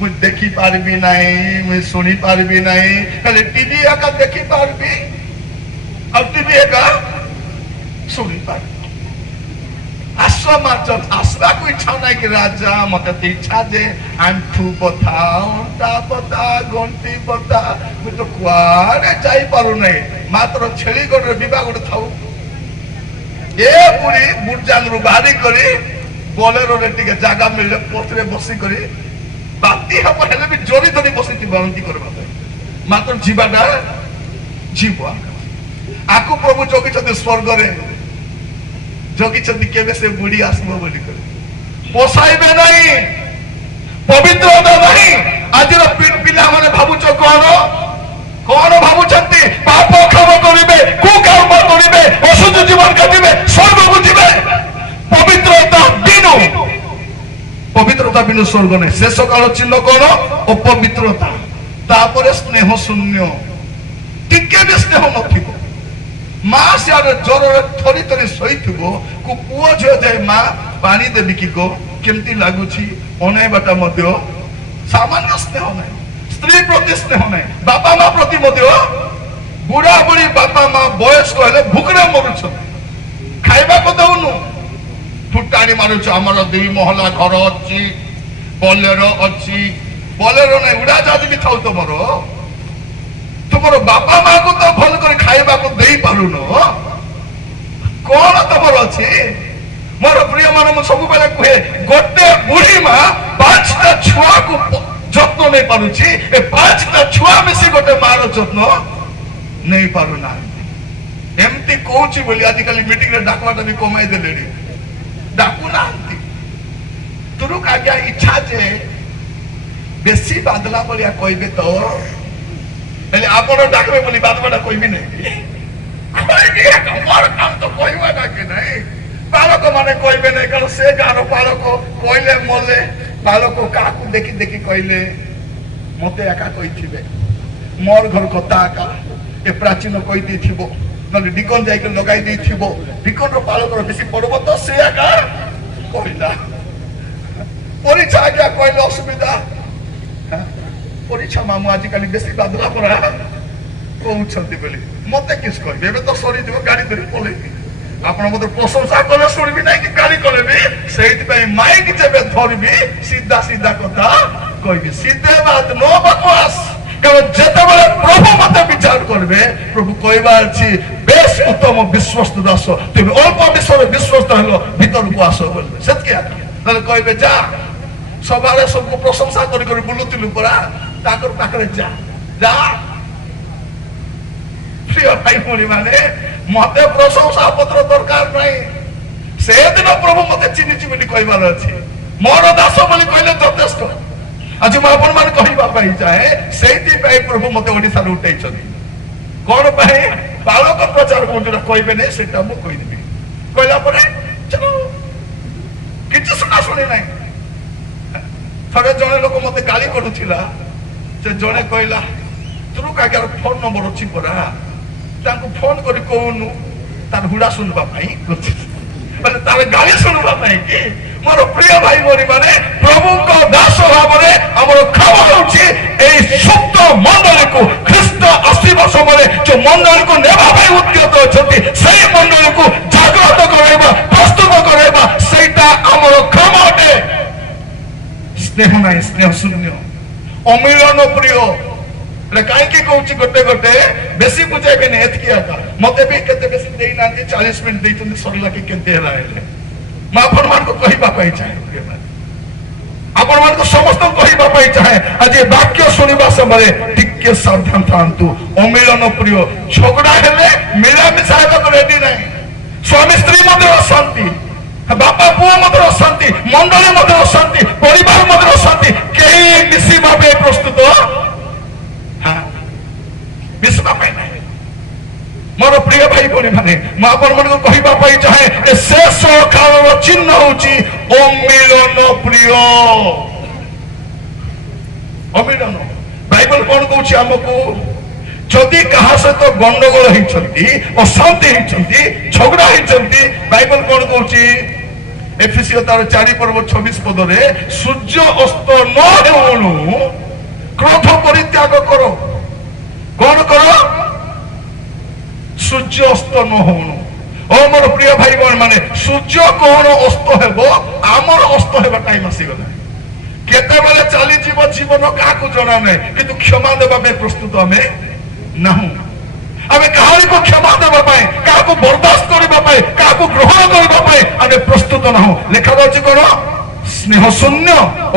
मु देखि पारबी नाही मु सुनी पारबी नाही खाली टीवी आका देखि पारबी और टीवी आका सुनी पारबी आसो माचत आसला को इच्छा नाही कि राजा मते तो इच्छा जे आंठू बता उंटा बता गंटी बता मु तो कुआरे जाई पारु नाही मात्र छेली गोड़ बिबा गोड़ थाउ ए पूरी बुरजांगरु बारी करी बोलेरो रे टिके जागा मिलले पोथरे बसी करी बाती हम हेले भी जोरी धरी बसी थी बांती करबा मात्र जीवाडा जीवा आकु प्रभु जोगी छथि स्वर्ग रे जोगी छथि केबे से बुढ़ी आसबो बोली कर पोसाइबे नहीं पवित्रता नहीं आज पिला माने भाबुच कौन भावुंट पाप क्षम करेंगे कुकर्म करेंगे अशुद्ध जीवन काटिबे स्वर्ग को जीवे पवित्रता बिनु स्वर्ग नहीं शेष काल चिन्ह कौन अपवित्रता तापर स्नेह शून्य टिके भी स्नेह नथिबो मां सियार ज्वर थरी थरी सही थो को पुओ झियो जाए मां पानी देवी कि गो केमती लगुची अनेबाटा मध्य सामान्य स्नेह नहीं स्त्री प्रति स्नेह नहीं बापा माँ प्रति बुढ़ा बुढ़ी बापा माँ बयस कहले भूकरे मरुच खाइबा को दउनु फुटाणी मारुच आमर 2 महला घर अच्छी बोलेरो अच्छी बोलेरो नहीं उड़ाजाहाज भी थाउ तुमर बापा माँ को तो भल कर खाइबा को दे पारुन कौन तुमर अच्छी मोर प्रिय मान सब बेले कहे गोटे बुढ़ी माँ 5टा छुआ को जत्न नहीं पारुची ए 5टा छुआ मिसी गोटे मार जत्न नहीं पारुना एमती कहूची बोली आजिकल मीटिंग रे डाकवाटा भी कमाई देले डाकू ना तुरुक आज्ञा इच्छा जे बेसी बादला बोलिया कहबे तो एले आपण डाकबे बोली बादवाटा कहबी नहीं कहबी हमर काम तो कहबा ना के नहीं बालक माने कहबे नहीं कारण से गारो बालक कहले मले बालक काकू देखि देखि कहले मते एका कहिथिबे मोर घर कथा एका ए प्राचीन कहि देथिबो नले डिकन जाई के लगाई देथिबो डिकन रो बालक रो बेसी पड़बो तो से एका कहला परीक्षा क्या कहले असुविधा परीक्षा मामू आजिकल बेसी बादला पड़ा कहउछंती बोली मते किस कहबे एबे तो सरी दिबो गाड़ी धरि पले ଆପଣ ମତେ ପ୍ରଶଂସା କଲେ ଶୁଣିବି ନାହିଁ କି ଗାଳି କଲେ ବି, ସେଇଥିପାଇଁ ମାଇକ ଯେବେ ଧରିବି ସିଧା ସିଧା କଥା କହିବି, ସିଧେ ବାତ नो बकवास। କାରଣ ଯେତେବେଳେ ପ୍ରଭୁ ମତେ ବିଚାର କରିବେ, ପ୍ରଭୁ କହିବା ଅଛି ବେଶ ଉତ୍ତମ ବିଶ୍ୱସ୍ତ ଦାସ, ତୁମେ ଅଳ୍ପ ବିଷୟରେ ବିଶ୍ୱସ୍ତ ହେଲ, ଭିତରକୁ ଆସ ବୋଲିବେ। ସେତିକି ତାହେଲେ କହିବେ ଯା, ସଭାରେ ସବୁ ପ୍ରଶଂସା କରି କରି ବୁଲୁଥିଲୁ ପରା, ତାଙ୍କର ପାଖରେ ଯା ଯା। ପ୍ରିୟ ଭାଇ ଭଉଣୀ ମାନେ, ମତେ ପ୍ରଶଂସା ପତ୍ର ଦରକାର ନାହିଁ। ସେଦିନ ପ୍ରଭୁ ମତେ ଚିହ୍ନିଛି ବୋଲି କହିବାର ଅଛି, ମୋର ଦାସ ବୋଲି କହିଲେ ଯଥେଷ୍ଟ। ଆଜି ମୁଁ ଆପଣ ମାନେ କହିବା ପାଇଁ ଚାହେଁ, ସେଇଥିପାଇଁ ପ୍ରଭୁ ମତେ ଓଡିଶାରୁ ଉଠେଇଛନ୍ତି। କଣ ପାଇଁ? ବାଳକ ପ୍ରଚାର ଯୋଉଟା କହିବେ ନାହିଁ ସେଟା ମୁଁ କହିଦେବି। କହିଲା ପରେ ଚलो, କିଛି ଶୁଣା ଶୁଣି ନାହିଁ। ଥରେ ଜଣେ ଲୋକ ମତେ ଗାଳି କରୁଥିଲା, ସେ ଜଣେ କହିଲା ତୋର କାହାର ଫୋନ ନମ୍ବର ଅଛି ପରା, ତାଙ୍କୁ ଫୋନ କରି କହୁନୁ ତାର ହୁଡା ଶୁଣିବା ପାଇଁ, ମାନେ ତାର ଗାଳି ଶୁଣିବା ପାଇଁ କି? ମୋର ପ୍ରିୟ ଭାଇ ଭଉଣୀ ମାନେ, ପ୍ରଭୁଙ୍କ ଦାସ ଭାବରେ ଆମର ଖବର ହେଉଛି ଏହି ସୁପ୍ତ ମଣ୍ଡଳୀକୁ ଖ୍ରୀଷ୍ଟ ଆସିବା ସମୟରେ ଯୋଉ ମଣ୍ଡଳୀକୁ ନେବା ପାଇଁ ଉଦ୍ୟତ ଅଛନ୍ତି, ସେଇ ମଣ୍ଡଳୀକୁ ଜାଗ୍ରତ କରାଇବା, ପ୍ରସ୍ତୁତ କରାଇବା, ସେଇଟା ଆମର କାମ ଅଟେ। ସ୍ନେହ ନାହିଁ, ସ୍ନେହ ଶୂନ୍ୟ, ଅମିଳନ ପ୍ରିୟ। କାହିଁକି କହୁଛି ଗୋଟେ ଗୋଟେ ବେଶୀ ବୁଝାଇବେନି, ଏତିକି ଆକା। ମତେ ବି କେତେ ବେଶୀ ଦେଇନାହାନ୍ତି, 40 ମିନିଟ୍ ଦେଇଛନ୍ତି, ସରିଲା କି କେତେ ହେଲା ହେଲେ। ମୁଁ ଆପଣ ମାନଙ୍କୁ କହିବା ପାଇଁ ଚାହେଁ, ଆପଣ ମାନଙ୍କୁ ସମସ୍ତଙ୍କୁ କହିବା ପାଇଁ ଚାହେଁ, ଆଜି ବାକ୍ୟ ଶୁଣିବା ସମୟରେ ଟିକେ ସାବଧାନ ଥାନ୍ତୁ। ଅମିଳନ ପ୍ରିୟ, ଝଗଡା ହେଲେ ମିଳାମିଶା ହେବାକୁ ରେଡି ନାହିଁ। ସ୍ୱାମୀ ସ୍ତ୍ରୀ ମଧ୍ୟରେ ଅଶାନ୍ତି, ବାପା ପୁଅ ମଧ୍ୟରେ ଅଶାନ୍ତି, ମଣ୍ଡଳୀ ମଧ୍ୟରେ ଅଶାନ୍ତି, ପରିବାର ମଧ୍ୟରେ ଅଶାନ୍ତି, କେହି ମିଶିବା ପାଇଁ ପ୍ରସ୍ତୁତ ମିଶିବା ପାଇଁ ନାହିଁ। ମୋର ପ୍ରିୟ ଭାଇ ଭଉଣୀ ମାନେ, ମୁଁ ଆପଣ ମାନଙ୍କୁ କହିବା ପାଇଁ ଚାହେଁ, ଶେଷ କାଳର ଚିହ୍ନ ହଉଛି ଅମିଳନ ପ୍ରିୟ। ଅମିଳନ। ବାଇବଲ କଣ କହୁଛି ଆମକୁ? ଯଦି କାହା ସହିତ ଗଣ୍ଡଗୋଳ ହେଇଛନ୍ତି, ଅଶାନ୍ତି ହେଇଛନ୍ତି, ଝଗଡା ହେଇଛନ୍ତି, ବାଇବଲ କଣ କହୁଛି? ଏଫେସିୟ ତାର 4 ପର୍ବ 26 ପଦରେ, ସୂର୍ଯ୍ୟ ଅସ୍ତ ନ ହେଉଣୁ କ୍ରୋଧ ପରିତ୍ୟାଗ କର। କଣ କର? ସୂର୍ଯ୍ୟ ଅସ୍ତ ନ ହଉଣୁ। ଓ ମୋର ପ୍ରିୟ ଭାଇ ଭଉଣୀ ମାନେ, ସୂର୍ଯ୍ୟ କଣ ଅସ୍ତ ହେବ? ଆମର ଅସ୍ତ ହେବା ଟାଇମ ଆସିଗଲା। କେତେବେଳେ ଚାଲିଯିବ ଜୀବନ କାହାକୁ ଜଣା ନାହିଁ, କିନ୍ତୁ କ୍ଷମା ଦେବା ପାଇଁ ପ୍ରସ୍ତୁତ ଆମେ ନାହୁଁ। ଆମେ କାହାରିକୁ କ୍ଷମା ଦେବା ପାଇଁ, କାହାକୁ ବରଦାସ୍ତ କରିବା ପାଇଁ, କାହାକୁ ଗ୍ରହଣ କରିବା ପାଇଁ ଆମେ ପ୍ରସ୍ତୁତ ନାହୁଁ। ଲେଖାଯାଉଛି କଣ? ସ୍ନେହ ଶୂନ୍ୟ,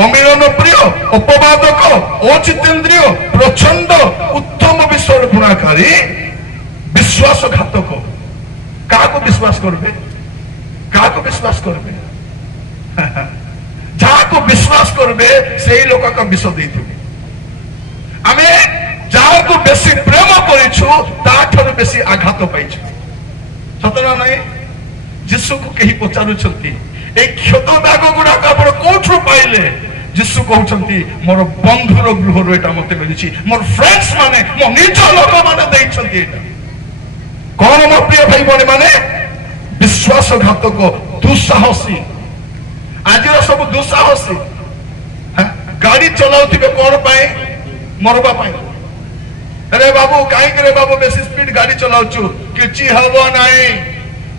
ଅମିଳନ ପ୍ରିୟ, ଅପବାଦକ, ଅଚିତେନ୍ଦ୍ରିୟ, ପ୍ରଚଣ୍ଡ, ଉତ୍ତମ ବିଷୟରେ ଗୁଣାକାରୀ, ବିଶ୍ୱାସଘାତକ। କାହାକୁ ବିଶ୍ୱାସ କରିବେ? କାହାକୁ ବିଶ୍ୱାସ କରିବେ? ଯାହାକୁ ବିଶ୍ୱାସ କରିବେ ସେଇ ଲୋକକୁ ବିଷ ଦେଇଥିବେ। ଆମେ ଯାହାକୁ ବେଶୀ ପ୍ରେମ କରିଛୁ ତାଠାରୁ ବେଶୀ ଆଘାତ ପାଇଛୁ। ସତ ନା ନାହିଁ? ଯୀଶୁକୁ କେହି ପଚାରୁଛନ୍ତି, এই କ୍ଷତ ଦାଗ ଗୁଡାକ ଆପଣ କୋଉଠୁ ପାଇଲେ? ଯୀଶୁ କହୁଛନ୍ତି, ମୋର ବନ୍ଧୁର ଗୃହରୁ ଏଟା ମତେ ମିଳିଛି, ମୋର ଫ୍ରେଣ୍ଡସ୍ ମାନେ, ମୋ ନିଜ ଲୋକମାନେ ଦେଇଛନ୍ତି ଏଟା। କଣ ମୋ ପ୍ରିୟ ଭାଇ ଭଉଣୀ ମାନେ? ବିଶ୍ୱାସଘାତକ, ଦୁଃସାହସୀ। ଆଜିର ସବୁ ଦୁଃସାହସୀ। ଗାଡି ଚଲାଉଥିବେ କଣ ପାଇଁ? ମରବା ପାଇଁ। अरे बाबू कहीं बाबू बेसी स्पीड गाड़ी चलाउछु किछि हबो नाही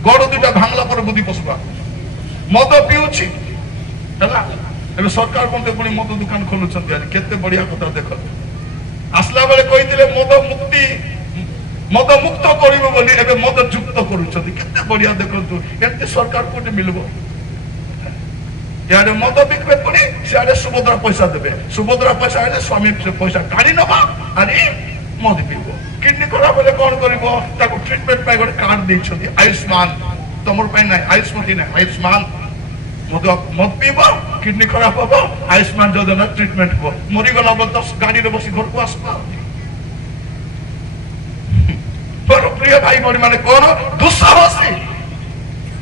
गोड़ दुटा भांगला पर बुद्धि पसबा मद पिउछि हला एबे सरकार कोनते पुनी मद दुकान खोलुछंती आज केते बढ़िया कथा देखो आसला बेले कहिथिले मद मुक्त करिवो बोली एबे मद युक्त करूछंती केते बढ़िया देखंतु एते सरकार कोटे मिलबो यार मद बिकबे पुनी सियाडे सुभद्रा पैसा देबे सुभद्रा पैसा आले स्वामी पैसा काढी नबा अरे मद पीबो किडनी खराब होले कोन करिवो ताको ट्रीटमेंट पाइ गोटे कार्ड दैछथि आयुष्मान तमर पाइ नै आयुष्मान नै आयुष्मान मद पीबो किडनी खराब होबो आयुष्मान योजना ट्रीटमेंट हो मरि गला बोल तो गाड़ी रे बसी घर को आसबा पर प्रिय भाई मोरी माने कोन दुस्साहसी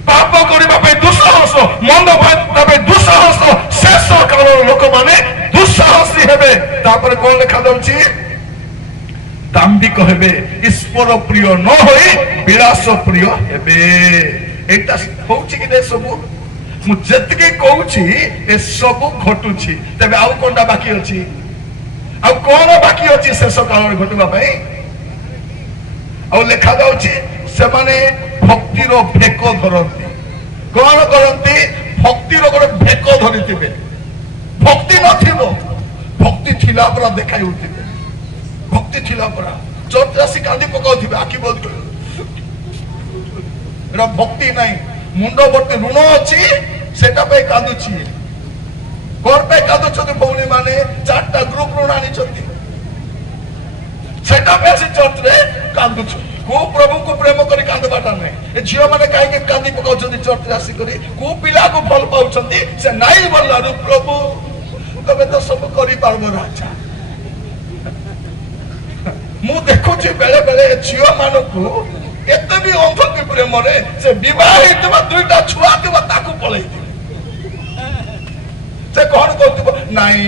पाप करिबा पे दुस्साहस मंद भाई दुस्साहस शेष काल लोक माने दुस्साहसी हेबे तापर कोन लिखा दउछि दाम्भिक हेबे ईश्वर प्रिय न होई विलास प्रिय हेबे एटा होउछि कि ने सब मु जतके कहउछि ए सब घटुछि तबे आउ कोनटा बाकी अछि आउ कोन बाकी अछि शेष काल घटबा पई आउ लिखा दउछि से माने ଭକ୍ତିର ଭେକ ଧରନ୍ତି। କଣ କରନ୍ତି? ଭକ୍ତିର ଗୋଟେ ଭେକ ଧରିଥିବେ। ଭକ୍ତି ନଥିବ, ଭକ୍ତି ଥିଲା ପରା ଦେଖାଇ ଉଠିବେ। ଭକ୍ତି ଥିଲା ପରା ଚର୍ଚ୍ଚରେ ଆସି କାନ୍ଦି ପକାଉଥିବେ, ଆଖି ବନ୍ଦ କରି। ଏଟା ଭକ୍ତି ନାହିଁ। ମୁଣ୍ଡ ଭର୍ତ୍ତି ଋଣ ଅଛି, ସେଟା ପାଇଁ କାନ୍ଦୁଛି। କଣ ପାଇଁ କାନ୍ଦୁଛନ୍ତି ଭଉଣୀ ମାନେ? 4ଟା ଗ୍ରୁପ ଋଣ ଆଣିଛନ୍ତି, ସେଟା ପାଇଁ ଆସି ଚର୍ଚ୍ଚରେ କାନ୍ଦୁଛନ୍ତି। କୋଉ ପ୍ରଭୁଙ୍କୁ ପ୍ରେମ କରି କାନ୍ଦବାଟା ନାହିଁ। ଏ ଝିଅ ମାନେ କାହିଁକି କାନ୍ଦି ପକାଉଛନ୍ତି ଚର୍ଚ୍ଚରେ ଆସିକରି? କୋଉ ପିଲାକୁ ଭଲ ପାଉଛନ୍ତି, ସେ ନାଇଁ ବୋଲାରୁ ପ୍ରଭୁ ତମେ ତ ସବୁ କରିପାରିବ ରାଜା। ମୁଁ ଦେଖୁଛି ବେଳେ ବେଳେ ଝିଅ ମାନଙ୍କୁ ଏତେ ବି ଅନ୍ଧକି ପ୍ରେମରେ ସେ ବିବାହ ହେଇଥିବା 2ଟା ଛୁଆ ଥିବ ତାକୁ ପଳେଇଥିବ। ସେ କଣ କରୁଥିବ? ନାଇଁ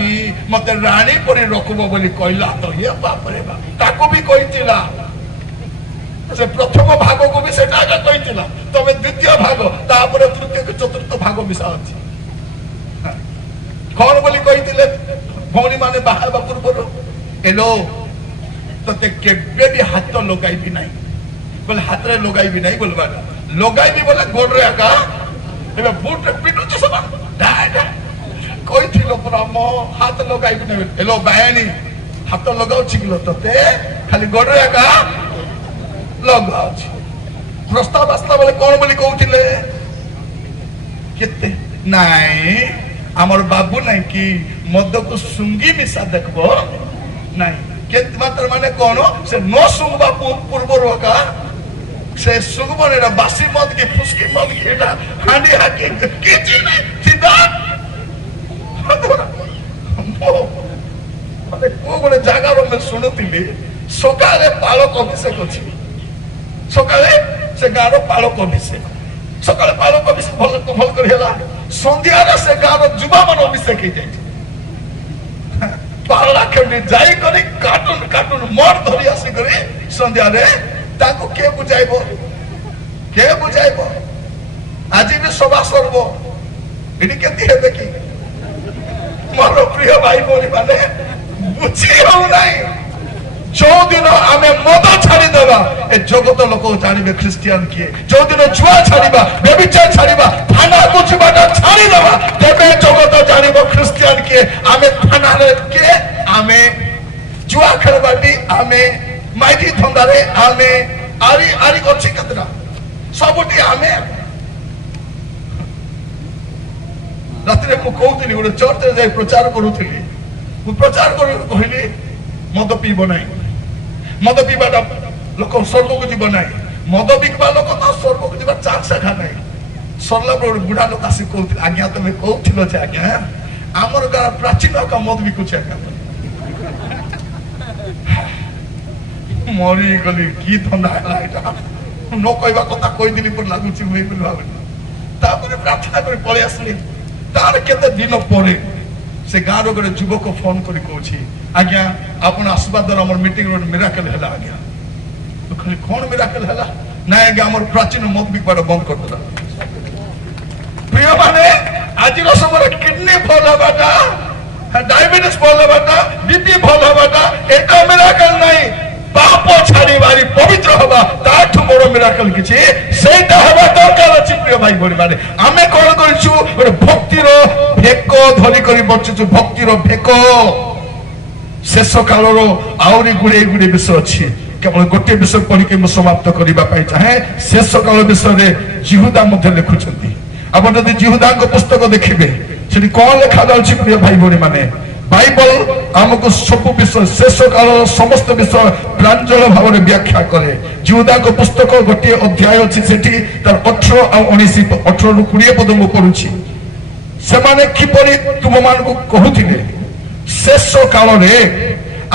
ମତେ ରାଣୀ ପରି ରଖିବ ବୋଲି କହିଲା ତ। ଇଏ ବାପରେ ବାପ, ତାକୁ ବି କହିଥିଲା। ସେ ପ୍ରଥମ ଭାଗକୁ ବି ସେଟା ଆଗ କହିଥିଲା, ତମେ ଦ୍ୱିତୀୟ ଭାଗ, ତାପରେ ତୃତୀୟ ଚତୁର୍ଥ ଭାଗ ମିଶା ଅଛି। କଣ ବୋଲି କହିଥିଲେ ଭଉଣୀ ମାନେ ବାହା ହେବା ପୂର୍ବରୁ? ଏଲୋ ତତେ କେବେ ବି ହାତ ଲଗାଇବି ନାହିଁ ବୋଲେ, ହାତରେ ଲଗାଇବି ନାହିଁ ବୋଲବା, ଲଗାଇବି ବୋଲେ ଗୋଡରେ ଏକା। ଏବେ ବୁଟରେ ପିଟୁଛି ସମାନ କହିଥିଲ ପରା, ମୋ ହାତ ଲଗାଇବି ନାହିଁ। ଏଲୋ ବାୟାଣୀ, ହାତ ଲଗାଉଛି କିଲୋ ତତେ? ଖାଲି ଗୋଡରେ ଏକା ଲଗାଉଛି। ପ୍ରସ୍ତାବ ଆସିଲା ବେଳେ କଣ ବୋଲି କହୁଥିଲେ? କେତେ ନାଇଁ ଆମର ବାବୁ ନାଇଁ କି ମଦକୁ ଶୁଙ୍ଗି ମିଶା ଦେଖବ ନାଇଁ। କେତେ ମାତ୍ର ମାନେ କଣ? ସେ ନ ଶୁଙ୍ଗବା ପୂର୍ବରୁ ଏକା ସେ ଶୁଙ୍ଗବନି। ଏଟା ବାସି ମଦ କି ଫୁସ୍କି ମଦ କି ଏଟା ହାଣ୍ଡି ହାକି କିଛି ନାହିଁ। ସିଧା କୋଉ ଗୋଟେ ଜାଗାରୁ ମୁଁ ଶୁଣୁଥିଲି, ସକାଳେ ପାଳକ ଅଭିଷେକ ଅଛି। ସକାଳେ ସେ ଗାଁର ପାଳକ ଅଭିଷେକ, ସକାଳେ ପାଳକ ଅଭିଷେକ ଭଲ କରି ହେଲା। ସନ୍ଧ୍ୟାରେ ସେ ଗାଁର ଯୁବା ମାନ ଅଭିଷେକ ହେଇଯାଇଛି। ପାଳା ଖେଳି ଯାଇକରି କାର୍ଟୁନ ମଦ ଧରି ଆସିକରି ସନ୍ଧ୍ୟାରେ ତାଙ୍କୁ କିଏ ବୁଝାଇବ? କିଏ ବୁଝାଇବ? ଆଜି ବି ସଭା ସର୍ବ ଏଠି କେମିତି ହେବେ କି? ମୋର ପ୍ରିୟ ଭାଇ ଭଉଣୀ ମାନେ, ବୁଝି ହଉନାହିଁ। ଯୋଉଦିନ ଆମେ ମଦ ଛାଡ଼ିଦେବା, ଏ ଜଗତ ଲୋକ ଜାଣିବେ ଖ୍ରୀଷ୍ଟିଆନ କିଏ। ଯୋଉଦିନ ଜୁଆ ଛାଡ଼ିବା, ବ୍ୟଭିଚାର ଛାଡ଼ିବା, ଥାନାକୁ ଯିବାଟା ଛାଡ଼ିଦେବା, ତେବେ ଜଗତ ଜାଣିବ ଖ୍ରୀଷ୍ଟିଆନ କିଏ। ଆମେ ଥାନାରେ କିଏ? ଆମେ ଜୁଆ ଖେଳିବାଟି, ଆମେ ମାଇକି ଧନ୍ଦାରେ, ଆମେ ଆରି ଅଛି କେତେଟା ସବୁଠି ଆମେ। ରାତିରେ ମୁଁ କହୁଥିଲି, ଗୋଟେ ଚର୍ଚ୍ଚରେ ଯାଇ ପ୍ରଚାର କରୁଥିଲି। ମୁଁ ପ୍ରଚାର କରି କହିଲି ମଦ ପିଇବ ନାହିଁ, ମଦ ପିଇବାଟା ଲୋକ ସ୍ୱର୍ଗକୁ ଯିବ ନାହିଁ। ମଦ ବିକିବା ଲୋକ ତ ସ୍ୱର୍ଗକୁ ଯିବା ଚାନ୍ସ ଏକା ନାହିଁ। ସରିଲା ପରେ ଗୋଟେ ବୁଢା ଲୋକ ଆସି କହୁଥିଲେ, ଆଜ୍ଞା ତମେ କହୁଥିଲ ଯେ ଆଜ୍ଞା ଆମର ଗାଁ ପ୍ରାଚୀନ ଏକା ମଦ ବିକୁଛି ଆଜ୍ଞା। ମରିଗଲି, କି ଧନ୍ଦା ହେଲା ଏଇଟା। ନ କହିବା କଥା କହିଦେଲି ପରି ଲାଗୁଛି ମୁଁ ବୋଲି ଭାବିଲି। ତାପରେ ପ୍ରାର୍ଥନା କରି ପଳେଇ ଆସିଲି। ତାର କେତେ ଦିନ ପରେ ସେ ଗାଁର ଗୋଟେ ଯୁବକ ଫୋନ କରି କହୁଛି, ଆଜ୍ଞା ଆପଣ ଆସିବା ଦ୍ୱାରା ଆମର ମିଟିଂ ଗୋଟେ ମିରାକଲ ହେଲା ଆଜ୍ଞା। କହିଲି କଣ ମିରାକଲ ହେଲା? ନାଇଁ ଆଜ୍ଞା ଆମର ପ୍ରାଚୀନ ମଦ ବିକବାଟା ବନ୍ଦ କରିଦେଲା। ପ୍ରିୟ ମାନେ, ଆଜିର ସମୟରେ କିଡନୀ ଭଲ ହେବାଟା, ଡାଇବେଟିସ୍ ଭଲ ହେବାଟା, ବିପି ଭଲ ହେବାଟା ଏଟା ମିରାକଲ ନାହିଁ। ପାପ ଛାଡ଼ିବାରି ପବିତ୍ର ହବା ତାଠୁ ବଡ ମିରାକଲ କିଛି ସେଇଟା ହେବା ଦରକାର ଅଛି। ପ୍ରିୟ ଭାଇ ଭଉଣୀ ମାନେ, ଆମେ କଣ କରିଛୁ? ଗୋଟେ ଭକ୍ତିର ଭେକ ଧରିକରି ବଞ୍ଚିଛୁ। ଭକ୍ତିର ଭେକ। ଶେଷ କାଳର ଆହୁରି ଗୁଡିଏ ବିଷୟ ଅଛି। କେବଳ ଗୋଟିଏ ବିଷୟ ପଢିକି ମୁଁ ସମାପ୍ତ କରିବା ପାଇଁ ଚାହେଁ। ଶେଷ କାଳ ବିଷୟରେ ଜିହୁଦା ମଧ୍ୟ ଲେଖୁଛନ୍ତି। ଆପଣ ଯଦି ଜିହୁଦାଙ୍କ ପୁସ୍ତକ ଦେଖିବେ, ସେଠି କଣ ଲେଖାଯାଉଛି? ପ୍ରିୟ ଭାଇ ଭଉଣୀ ମାନେ, ବାଇବଲ ଆମକୁ ସବୁ ବିଷୟ, ଶେଷ କାଳର ସମସ୍ତ ବିଷୟ ପ୍ରାଞ୍ଜଳ ଭାବରେ ବ୍ୟାଖ୍ୟା କରେ। ଜିହୁଦାଙ୍କ ପୁସ୍ତକ ଗୋଟିଏ ଅଧ୍ୟାୟ ଅଛି, ସେଠି ତାର 18 ଆଉ 19, 18ରୁ 20 ପଦ ମୁଁ ପଢୁଛି। ସେମାନେ କିପରି ତୁମମାନଙ୍କୁ କହୁଥିଲେ, ଶେଷ କାଳରେ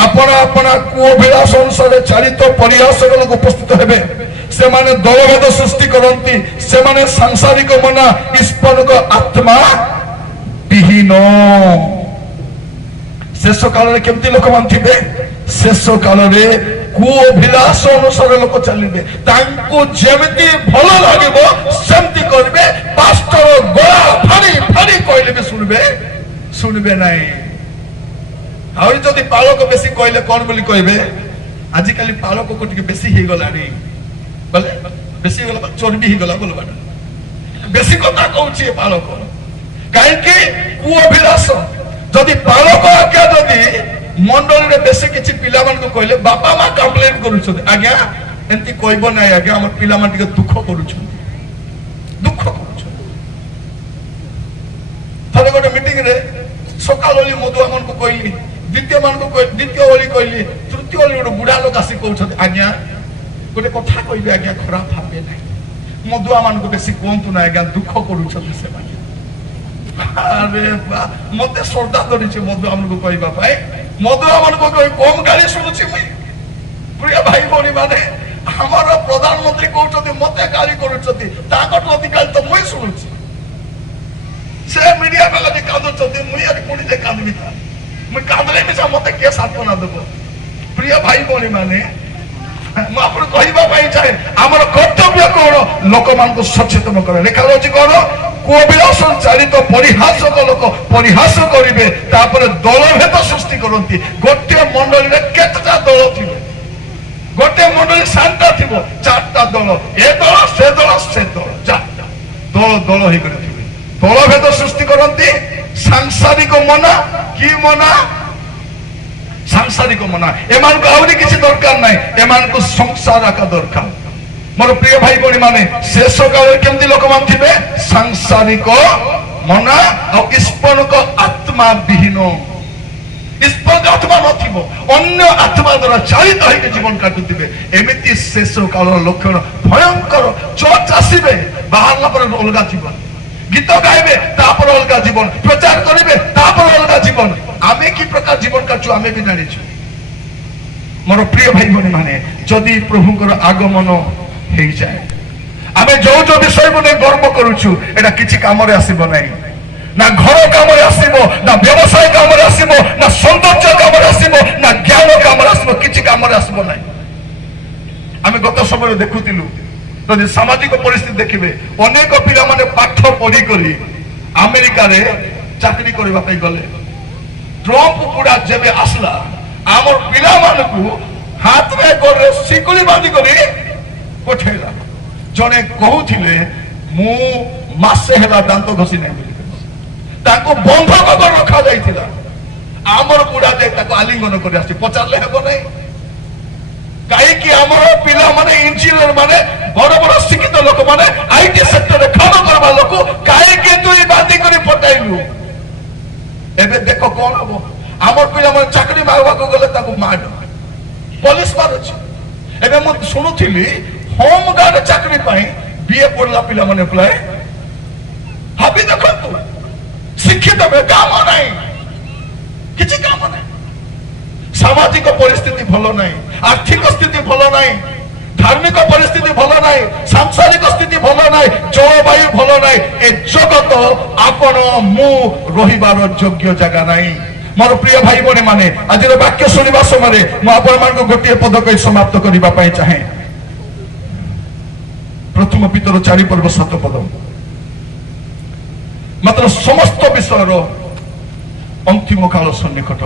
ଆପଣ ଆପଣା କୁଅଭିଳାଷ ଅନୁସାରେ ଚାଳିତ ପରିହାସ ଲୋକ ଉପସ୍ଥିତ ହେବେ। ସେମାନେ ଦଳଭେଦ ସୃଷ୍ଟି କରନ୍ତି। ସେମାନେ ସାଂସାରିକ ମନା, ଈଶ୍ୱରଙ୍କ ଆତ୍ମା ବିହୀନ। ଶେଷ କାଳରେ କେମିତି ଲୋକମାନେ ଥିବେ? ଶେଷ କାଳରେ କୁଅଭିଳାଷ ଅନୁସାରେ ଲୋକ ଚାଲିବେ। ତାଙ୍କୁ ଯେମିତି ଭଲ ଲାଗିବ ସେମିତି କରିବେ। ପାଷ୍ଟର ଗଳା ଫାଡ଼ି କହିଲେ ବି ଶୁଣିବେ ନାହିଁ। ଆହୁରି ଯଦି ପାଳକ ବେଶୀ କହିଲେ କଣ ବୋଲି କହିବେ? ଆଜିକାଲି ପାଳକକୁ ଟିକେ ବେଶୀ ହେଇଗଲାଣି ବୋଲେ বেশি গলা চর্বি ହେଇଗଲା ବୋଲବାଟା বেশি কথা কହୁଛି ପାଳକ କାହିଁକି କୁ ଅଭିଳାଷ ଯଦି ପାଳକ ଆଜ୍ଞା ଯଦି ମଣ୍ଡଳୀରେ ବେଶୀ କିଛି ପିଲାମାନଙ୍କୁ କହିଲେ ବାପା ମା କମ୍ପ୍ଲେନ କରୁଛନ୍ତି ଆଜ୍ଞା ଏମିତି କହିବ ନାହିଁ ଆଜ୍ଞା ଆମର ପିଲାମାନେ ଟିକେ ଦୁଃଖ କରୁଛନ୍ତି ଥରେ ଗୋଟେ ମିଟିଂରେ ସକାଳ ଓଳି ମଧୁଆ ମାନଙ୍କୁ କହିଲି ଦ୍ୱିତୀୟ ଓଳି କହିଲି ତୃତୀୟ ଓଳି ଗୋଟେ ବୁଢା ଲୋକ ଆସି କହୁଛନ୍ତି ଆଜ୍ଞା ଗୋଟେ କଥା କହିବି ଆଜ୍ଞା ଖରାପ ଭାବେ ନାହିଁ ମଧୁଆ ମାନଙ୍କୁ ବେଶୀ କୁହନ୍ତୁ ନା ଆଜ୍ଞା ଦୁଃଖ କରୁଛନ୍ତି ସେମାନେ ଆରେ ମତେ ଶ୍ରଦ୍ଧା ଧରିଛି ମଧୁଆ ମାନଙ୍କୁ କହିବା ପାଇଁ ମଧୁଆ ମାନଙ୍କୁ କହି କମ ଗାଳି ଶୁଣୁଛି ମୁଇଁ ପ୍ରିୟ ଭାଇ ଭଉଣୀ ମାନେ ଆମର ପ୍ରଧାନମନ୍ତ୍ରୀ କହୁଛନ୍ତି ମତେ ଗାଳି କରୁଛନ୍ତି ତାଙ୍କଠୁ ଅଧିକ ଗାଳି ତ ମୁଇଁ ଶୁଣୁଛି ସେ ମିଡିଆ ବାଲା ବି କାନ୍ଦୁଛନ୍ତି ମୁଇଁ ଆଜି ପୁଣି ଯେ କାନ୍ଦିବି ମୁଇଁ କାନ୍ଦରେ ମିଶା ମତେ କିଏ ସାନ୍ତ୍ୱନା ଦେବ ପ୍ରିୟ ଭାଇ ଭଉଣୀ ମାନେ ମୁଁ ଆପଣ କହିବା ପାଇଁ ଚାହେଁ ଆମର କର୍ତ୍ତବ୍ୟ କଣ ଲୋକମାନଙ୍କୁ ସଚେତନ କରେ ଲେଖାଯାଉଛି କଣ କୁଅଭିଳାଷ ଚାଳିତ ପରିହାସକ ଲୋକ ପରିହାସ କରିବେ ତାପରେ ଦଳଭେଦ ସୃଷ୍ଟି କରନ୍ତି ଗୋଟିଏ ମଣ୍ଡଳୀରେ କେତେଟା ଦଳ ଥିବ ଗୋଟିଏ ମଣ୍ଡଳୀ ଶାନ୍ତ ଥିବ ଚାରିଟା ଦଳ ଏ ଦଳ ସେ ଦଳ ଚାରିଟା ଦଳ ହେଇକରି ଥିବେ ଦଳଭେଦ ସୃଷ୍ଟି କରନ୍ତି ସାଂସାରିକ ମନା କି ମନା ସାଂସାରିକ ମନା ଏମାନଙ୍କୁ ଆହୁରି କିଛି ଦରକାର ନାହିଁ ଏମାନଙ୍କୁ ସଂସାର ଆକା ଦରକାର ମୋର ପ୍ରିୟ ଭାଇ ଭଉଣୀ ମାନେ ଶେଷ କାଳରେ କେମିତି ଲୋକମାନେ ଥିବେ ସାଂସାରିକ ମନା ଆଉ ଈଶ୍ୱରଙ୍କ ଆତ୍ମା ବିହୀନ ଈଶ୍ୱରଙ୍କ ଆତ୍ମା ନଥିବ ଅନ୍ୟ ଆତ୍ମା ଦ୍ୱାରା ଚାଳିତ ହେଇକି ଜୀବନ କାଟୁଥିବେ ଏମିତି ଶେଷ କାଳର ଲକ୍ଷଣ ଭୟଙ୍କର ଚର୍ଚ୍ଚ ଆସିବେ ବାହାରିଲା ପରେ ଅଲଗା ଜୀବନ ଗୀତ ଗାଇବେ ତାପରେ ଅଲଗା ଜୀବନ ପ୍ରଚାର କରିବେ ତାପରେ ଅଲଗା ଜୀବନ ଆମେ କି ପ୍ରକାର ଜୀବନ କାଟୁଛୁ ଆମେ ବି ଜାଣିଛୁ ମୋର ପ୍ରିୟ ଭାଇ ଭଉଣୀ ମାନେ ଯଦି ପ୍ରଭୁଙ୍କର ଆଗମନ ହେଇଯାଏ ଆମେ ଯୋଉ ବିଷୟକୁ ନେଇ ଗର୍ବ କରୁଛୁ ଏଟା କିଛି କାମରେ ଆସିବ ନାହିଁ ନା ଘର କାମରେ ଆସିବ ନା ବ୍ୟବସାୟ କାମରେ ଆସିବ ନା ସୌନ୍ଦର୍ଯ୍ୟ କାମରେ ଆସିବ ନା ଜ୍ଞାନ କାମରେ ଆସିବ କିଛି କାମରେ ଆସିବ ନାହିଁ ଆମେ ଗତ ସମୟରେ ଦେଖୁଥିଲୁ ଯଦି ସାମାଜିକ ପରିସ୍ଥିତି ଦେଖିବେ ଅନେକ ପିଲାମାନେ ପାଠ ପଢିକରି ଆମେରିକାରେ ଚାକିରି କରିବା ପାଇଁ ଗଲେ ଟ୍ରମ୍ପ ଗୁଡା ଯେବେ ଆସିଲା ଆମର ପିଲାମାନଙ୍କୁ ହାତରେ ଗୋଡରେ ଶିକୁଳି ବାନ୍ଧି କରି ପଠେଇଲା ଜଣେ କହୁଥିଲେ ମୁଁ ମାସେ ହେଲା ଦାନ୍ତ ଘଷି ନାହିଁ ବୋଲି ତାଙ୍କୁ ବନ୍ଧକ କରି ରଖାଯାଇଥିଲା ଆମର ଗୁଡା ଯାଇ ତାକୁ ଆଲିଙ୍ଗନ କରି ଆସି ପଚାରିଲେ ହେବ ନାହିଁ କାହିଁକି ଆମର ପିଲାମାନେ ଇଞ୍ଜିନିୟର ମାନେ ବଡ ବଡ ଶିକ୍ଷିତ ଲୋକମାନେ ଆଇଟି ସେକ୍ଟରରେ କାମ କରିବା ଲୋକ କାହିଁକି ତୁଇ ବାନ୍ଧି କରି ପଠାଇଲୁ ଏବେ ଦେଖ କଣ ହବ ଆମର ପିଲାମାନେ ଚାକିରି ମାଗବାକୁ ଗଲେ ତାକୁ ମାଡ ପୋଲିସ ମାରୁଛି ଏବେ ମୁଁ ଶୁଣୁଥିଲି ହୋମ ଗାର୍ଡ ଚାକିରି ପାଇଁ ବିଏ ପଢିଲା ପିଲାମାନେ ପ୍ରାୟ ଭାବି ଦେଖନ୍ତୁ ଶିକ୍ଷିତ କାମ ନାହିଁ କିଛି କାମ ନାହିଁ ସାମାଜିକ ପରିସ୍ଥିତି ଭଲ ନାହିଁ ଆର୍ଥିକ ସ୍ଥିତି ଭଲ ନାହିଁ ଧାର୍ମିକ ପରିସ୍ଥିତି ଭଲ ନାହିଁ ସାଂସାରିକ ସ୍ଥିତି ଭଲ ନାହିଁ ଜଳବାୟୁ ଭଲ ନାହିଁ ଏ ଜଗତ ଆପଣ ମୁଁ ରହିବାର ଯୋଗ୍ୟ ଜାଗା ନାହିଁ ମୋର ପ୍ରିୟ ଭାଇ ଭଉଣୀ ମାନେ ଆଜିର ବାକ୍ୟ ଶୁଣିବା ସମୟରେ ମୁଁ ଆପଣମାନଙ୍କୁ ଗୋଟିଏ ପଦ କହି ସମାପ୍ତ କରିବା ପାଇଁ ଚାହେଁ ପ୍ରଥମ ପିତର 4 ପର୍ବ 7 ପଦ ମାତ୍ର ସମସ୍ତ ବିଷୟର ଅନ୍ତିମ କାଳ ସନ୍ନିକଟ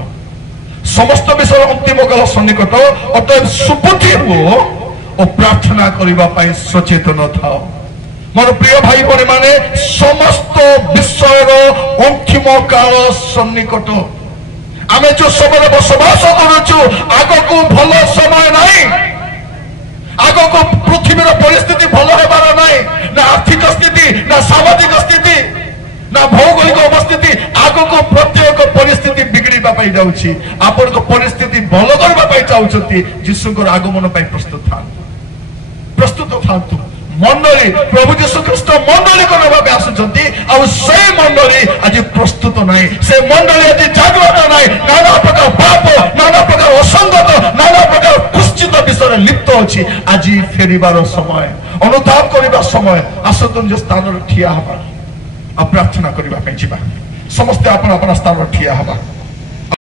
ସମସ୍ତ ବିଷୟର ଅନ୍ତିମ କାଳ ସନ୍ନିକଟ ଅତଏବ ସୁବୁଦ୍ଧି ହୁଅ ଓ ପ୍ରାର୍ଥନା କରିବା ପାଇଁ ସଚେତନ ଥାଅ ମୋର ପ୍ରିୟ ଭାଇ ଭଉଣୀ ମାନେ ସମସ୍ତ ବିଷୟର ଅନ୍ତିମ କାଳ ସନ୍ନିକଟ ଆମେ ଯୋଉ ସମୟରେ ବସବାସ କରୁଛୁ ଆଗକୁ ଭଲ ସମୟ ନାହିଁ ଆଗକୁ ପୃଥିବୀର ପରିସ୍ଥିତି ଭଲ ହେବାର ନାହିଁ ନା ଆର୍ଥିକ ସ୍ଥିତି ନା ସାମାଜିକ ସ୍ଥିତି ନା ଭୌଗୋଳିକ ଅବସ୍ଥିତି ଆଗକୁ ପ୍ରତ୍ୟେକ ପରିସ୍ଥିତି ବିଗିଡ଼ିବା ପାଇଁ ଯାଉଛି ଆପଣଙ୍କ ପରିସ୍ଥିତି ଭଲ କରିବା ପାଇଁ ଚାହୁଁଛନ୍ତି ଯୀଶୁଙ୍କର ଆଗମନ ପାଇଁ ପ୍ରସ୍ତୁତ ଥାନ୍ତୁ ମଣ୍ଡଳୀ ପ୍ରଭୁ ଯୀଶୁ ଖ୍ରୀଷ୍ଟ ମଣ୍ଡଳୀ କଣ ଭାବେ ଆସୁଛନ୍ତି ଆଉ ସେଇ ମଣ୍ଡଳୀ ଆଜି ପ୍ରସ୍ତୁତ ନାହିଁ ସେ ମଣ୍ଡଳୀ ଆଜି ଜାଗ୍ରତ ନାହିଁ ନାନା ପ୍ରକାର ପାପ ନାନା ପ୍ରକାର ଅସଙ୍ଗତ ନାନା ପ୍ରକାର କୁଶ୍ଚିତ ବିଷୟରେ ଲିପ୍ତ ଅଛି ଆଜି ଫେରିବାର ସମୟ ଅନୁତାପ କରିବା ସମୟ ଆସନ୍ତୁ ନିଜ ସ୍ଥାନରେ ଠିଆ ହେବା ଆଉ ପ୍ରାର୍ଥନା କରିବା ପାଇଁ ଯିବା ସମସ୍ତେ ଆପଣ ସ୍ଥାନରେ ଠିଆ ହେବା